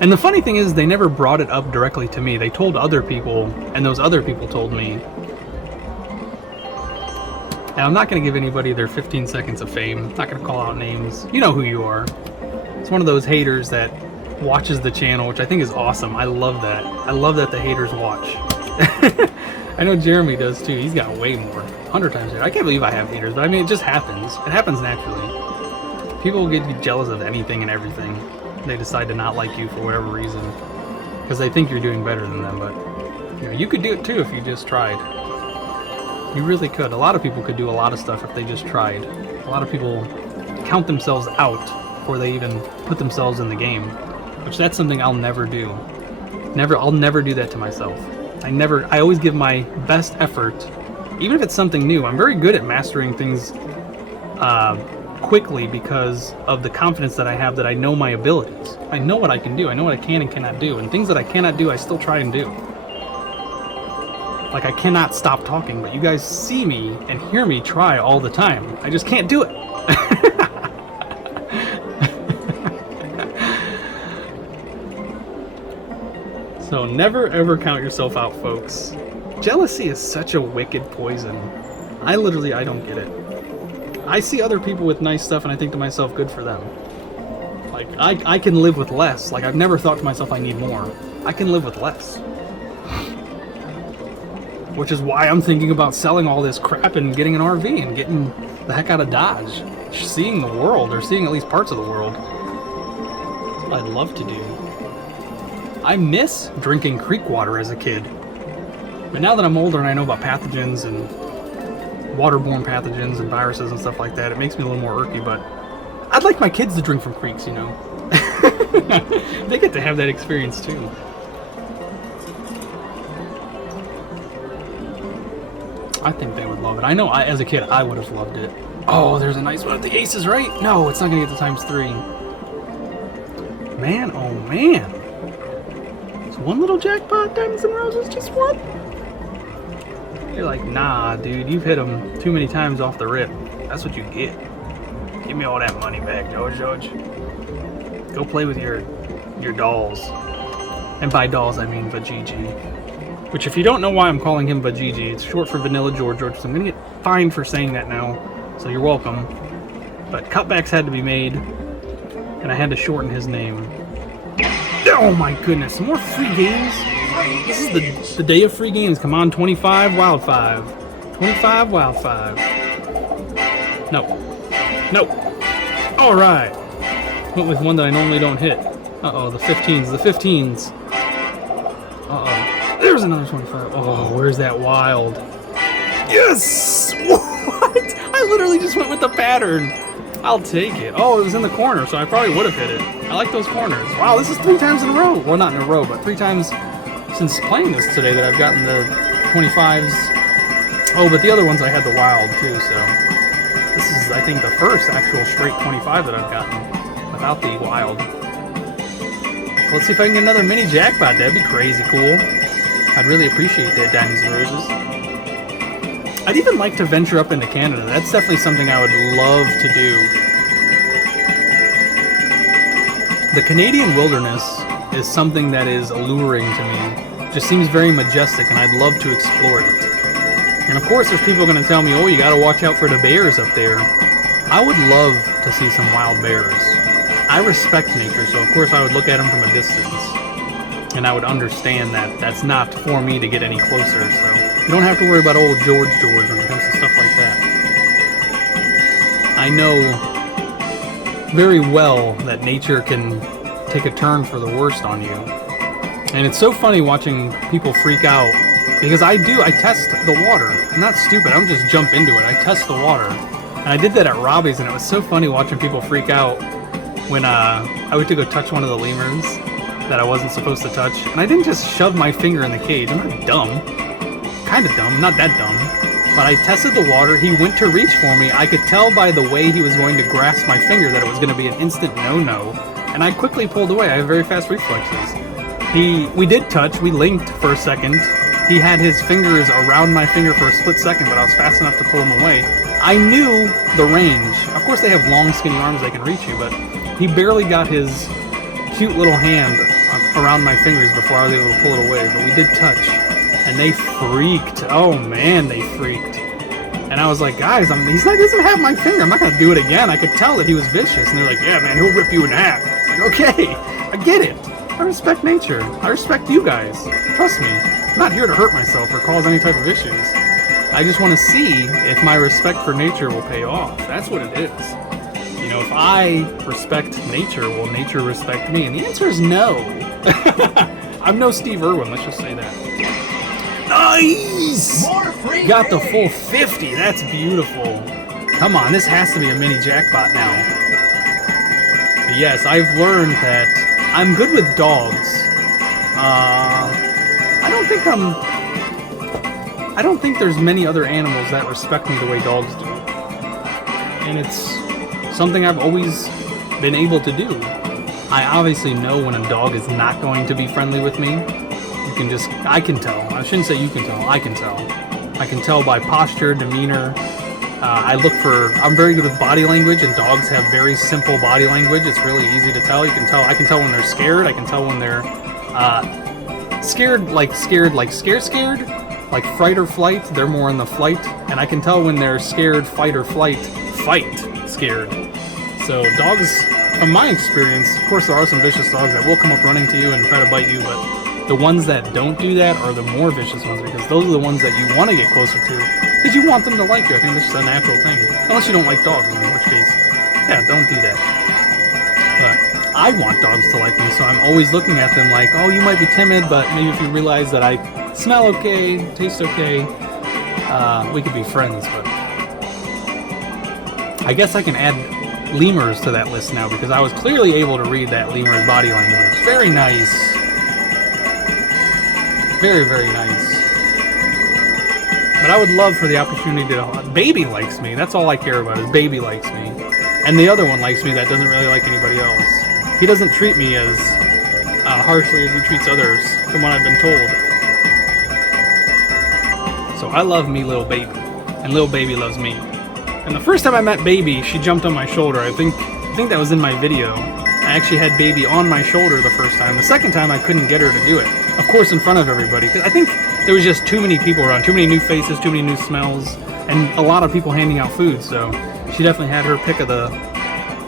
And the funny thing is, they never brought it up directly to me. They told other people, and those other people told me. And I'm not going to give anybody their 15 seconds of fame. I'm not going to call out names. You know who you are. It's one of those haters that watches the channel, which I think is awesome. I love that. I love that the haters watch. I know Jeremy does too. He's got way more. 100 times more. I can't believe I have haters, but I mean, it just happens. It happens naturally. People get jealous of anything and everything. They decide to not like you for whatever reason because they think you're doing better than them, but you know, you could do it too if you just tried. You really could. A lot of people could do a lot of stuff if they just tried. A lot of people count themselves out before they even put themselves in the game, which that's something I'll never do. I'll never do that to myself. I always give my best effort, even if it's something new. I'm very good at mastering things quickly because of the confidence that I have that I know my abilities. I know what I can do. I know what I can and cannot do. And things that I cannot do, I still try and do. Like, I cannot stop talking, but you guys see me and hear me try all the time. I just can't do it. So never ever count yourself out, folks. Jealousy is such a wicked poison. I don't get it. I see other people with nice stuff and I think to myself, good for them. Like, I can live with less. Like, I've never thought to myself I need more. I can live with less. Which is why I'm thinking about selling all this crap and getting an RV and getting the heck out of Dodge. Seeing the world, or seeing at least parts of the world. That's what I'd love to do. I miss drinking creek water as a kid. But now that I'm older and I know about pathogens and waterborne pathogens and viruses and stuff like that, it makes me a little more irky, but I'd like my kids to drink from creeks, you know. They get to have that experience too. I think they would love it. I know as a kid I would have loved it. Oh, there's a nice one at the aces, right? No, it's not gonna get the ×3. Man, oh man. It's one little jackpot, diamonds and roses, just one? You're like, nah, dude, you've hit them too many times off the rip. That's what you get. Give me all that money back, George. Go play with your dolls. And by dolls, I mean Vajiji. Which, if you don't know why I'm calling him Vajiji, it's short for Vanilla George, so I'm gonna get fined for saying that now. So you're welcome. But cutbacks had to be made, and I had to shorten his name. Oh my goodness, more free games? This is the day of free games. Come on, 25, wild 5. 25, wild 5. No. Nope. Alright. Went with one that I normally don't hit. Uh-oh, the 15s, the 15s. Uh-oh. There's another 25. Oh, where's that wild? Yes! What? I literally just went with the pattern. I'll take it. Oh, it was in the corner, so I probably would have hit it. I like those corners. Wow, this is 3 times in a row. Well, not in a row, but 3 times since playing this today that I've gotten the 25s. Oh, but the other ones I had the wild, too, so... This is, I think, the first actual straight 25 that I've gotten without the wild. So let's see if I can get another mini jackpot. That'd be crazy cool. I'd really appreciate that, Diamonds and Roses. I'd even like to venture up into Canada. That's definitely something I would love to do. The Canadian wilderness is something that is alluring to me. It just seems very majestic, and I'd love to explore it. And of course, there's people going to tell me, oh, you got to watch out for the bears up there. I would love to see some wild bears. I respect nature, so of course I would look at them from a distance. And I would understand that that's not for me to get any closer, so you don't have to worry about old George when it comes to stuff like that. I know very well that nature can take a turn for the worst on you. And it's so funny watching people freak out, because I test the water. I'm not stupid, I don't just jump into it, I test the water. And I did that at Robbie's, and it was so funny watching people freak out when I went to go touch one of the lemurs that I wasn't supposed to touch. And I didn't just shove my finger in the cage. I'm not dumb. Kind of dumb, not that dumb. But I tested the water, he went to reach for me. I could tell by the way he was going to grasp my finger that it was going to be an instant no-no. And I quickly pulled away. I have very fast reflexes. We did touch, we linked for a second. He had his fingers around my finger for a split second, but I was fast enough to pull him away. I knew the range. Of course they have long, skinny arms that can reach you, but he barely got his cute little hand around my fingers before I was able to pull it away. But we did touch, and they freaked. Oh man, they freaked. And I was like, guys, he doesn't have my finger. I'm not going to do it again. I could tell that he was vicious. And they're like, yeah, man, he'll rip you in half. It's like, okay, I get it. I respect nature. I respect you guys. Trust me. I'm not here to hurt myself or cause any type of issues. I just want to see if my respect for nature will pay off. That's what it is. You know, if I respect nature, will nature respect me? And the answer is no. I'm no Steve Irwin, let's just say that. Nice! Got the full 50. That's beautiful. Come on, this has to be a mini jackpot now. But yes, I've learned that I'm good with dogs. I don't think there's many other animals that respect me the way dogs do. And it's something I've always been able to do. I obviously know when a dog is not going to be friendly with me. I can tell. I shouldn't say you can tell, I can tell. I can tell by posture, demeanor. I'm very good with body language, and dogs have very simple body language. It's really easy to tell. I can tell when they're scared. I can tell when they're scared, like fright or flight. They're more in the flight. And I can tell when they're scared, fight or flight, scared. So dogs from my experience, of course there are some vicious dogs that will come up running to you and try to bite you, but the ones that don't do that are the more vicious ones, because those are the ones that you want to get closer to, because you want them to like you. I think that's just a natural thing. Unless you don't like dogs, in which case, yeah, don't do that. But I want dogs to like me, so I'm always looking at them like, oh, you might be timid, but maybe if you realize that I smell okay, taste okay, we could be friends. But I guess I can add lemurs to that list now, because I was clearly able to read that lemur's body language. Very nice. Very, very nice. But I would love for the opportunity to... Baby likes me. That's all I care about, is Baby likes me. And the other one likes me that doesn't really like anybody else. He doesn't treat me as harshly as he treats others, from what I've been told. So I love me, little Baby. And little Baby loves me. And the first time I met Baby, she jumped on my shoulder. I think that was in my video. I actually had Baby on my shoulder the first time. The second time, I couldn't get her to do it. Of course, in front of everybody. Because I think there was just too many people around. Too many new faces, too many new smells, and a lot of people handing out food. So she definitely had her pick of the...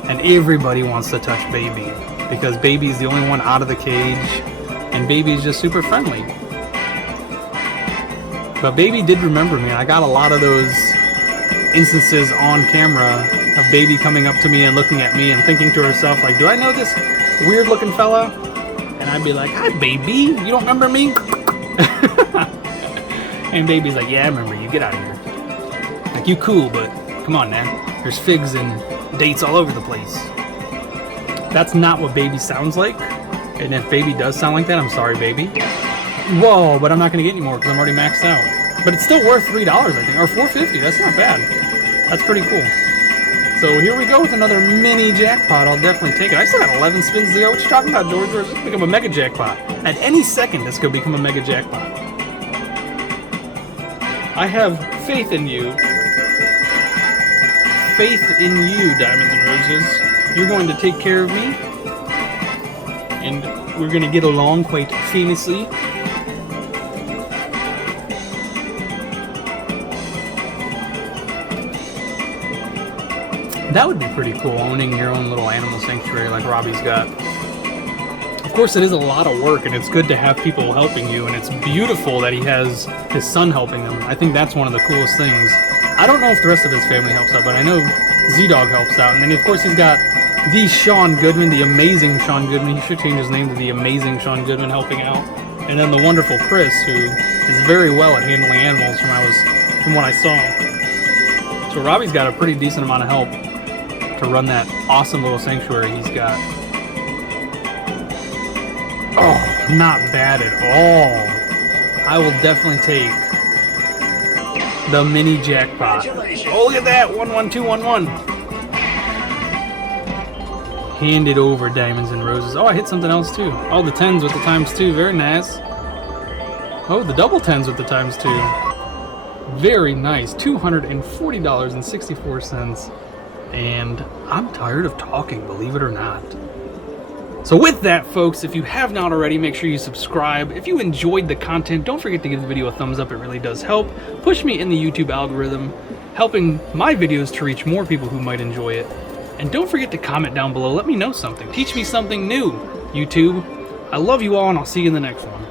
And everybody wants to touch Baby, because Baby's the only one out of the cage, and Baby's just super friendly. But Baby did remember me. I got a lot of those instances on camera of Baby coming up to me and looking at me and thinking to herself, like, do I know this weird looking fella? And I'd be like, hi Baby, you don't remember me? And Baby's like, yeah, I remember you, get out of here. Like, you cool, but come on now, there's figs and dates all over the place. That's not what Baby sounds like. And if Baby does sound like that, I'm sorry, Baby. Whoa, but I'm not gonna get any more because I'm already maxed out. But it's still worth $3, I think, or $4.50. That's not bad. That's pretty cool. So here we go with another mini jackpot. I'll definitely take it. I still got 11 spins to go. What you talking about, George? This could become a mega jackpot. At any second, this could become a mega jackpot. I have faith in you. Faith in you, Diamonds and Roses. You're going to take care of me. And we're going to get along quite famously. That would be pretty cool, owning your own little animal sanctuary like Robbie's got. Of course, it is a lot of work, and it's good to have people helping you, and it's beautiful that he has his son helping him. I think that's one of the coolest things. I don't know if the rest of his family helps out, but I know Z-Dog helps out. And then, of course, he's got the Sean Goodman, the amazing Sean Goodman. He should change his name to the amazing Sean Goodman helping out. And then the wonderful Chris, who is very well at handling animals from what I saw. So Robbie's got a pretty decent amount of help to run that awesome little sanctuary he's got. Oh, not bad at all. I will definitely take the mini jackpot. Oh, look at that! 11211. Hand it over, Diamonds and Roses. Oh, I hit something else too. Oh, the 10s with the times 2. Very nice. Oh, the double 10s with the times 2. Very nice. $240.64. And I'm tired of talking, believe it or not. So with that, folks, if you have not already, make sure you subscribe. If you enjoyed the content, don't forget to give the video a thumbs up. It really does help push me in the YouTube algorithm, helping my videos to reach more people who might enjoy it. And don't forget to comment down below. Let me know something. Teach me something new, YouTube. I love you all, and I'll see you in the next one.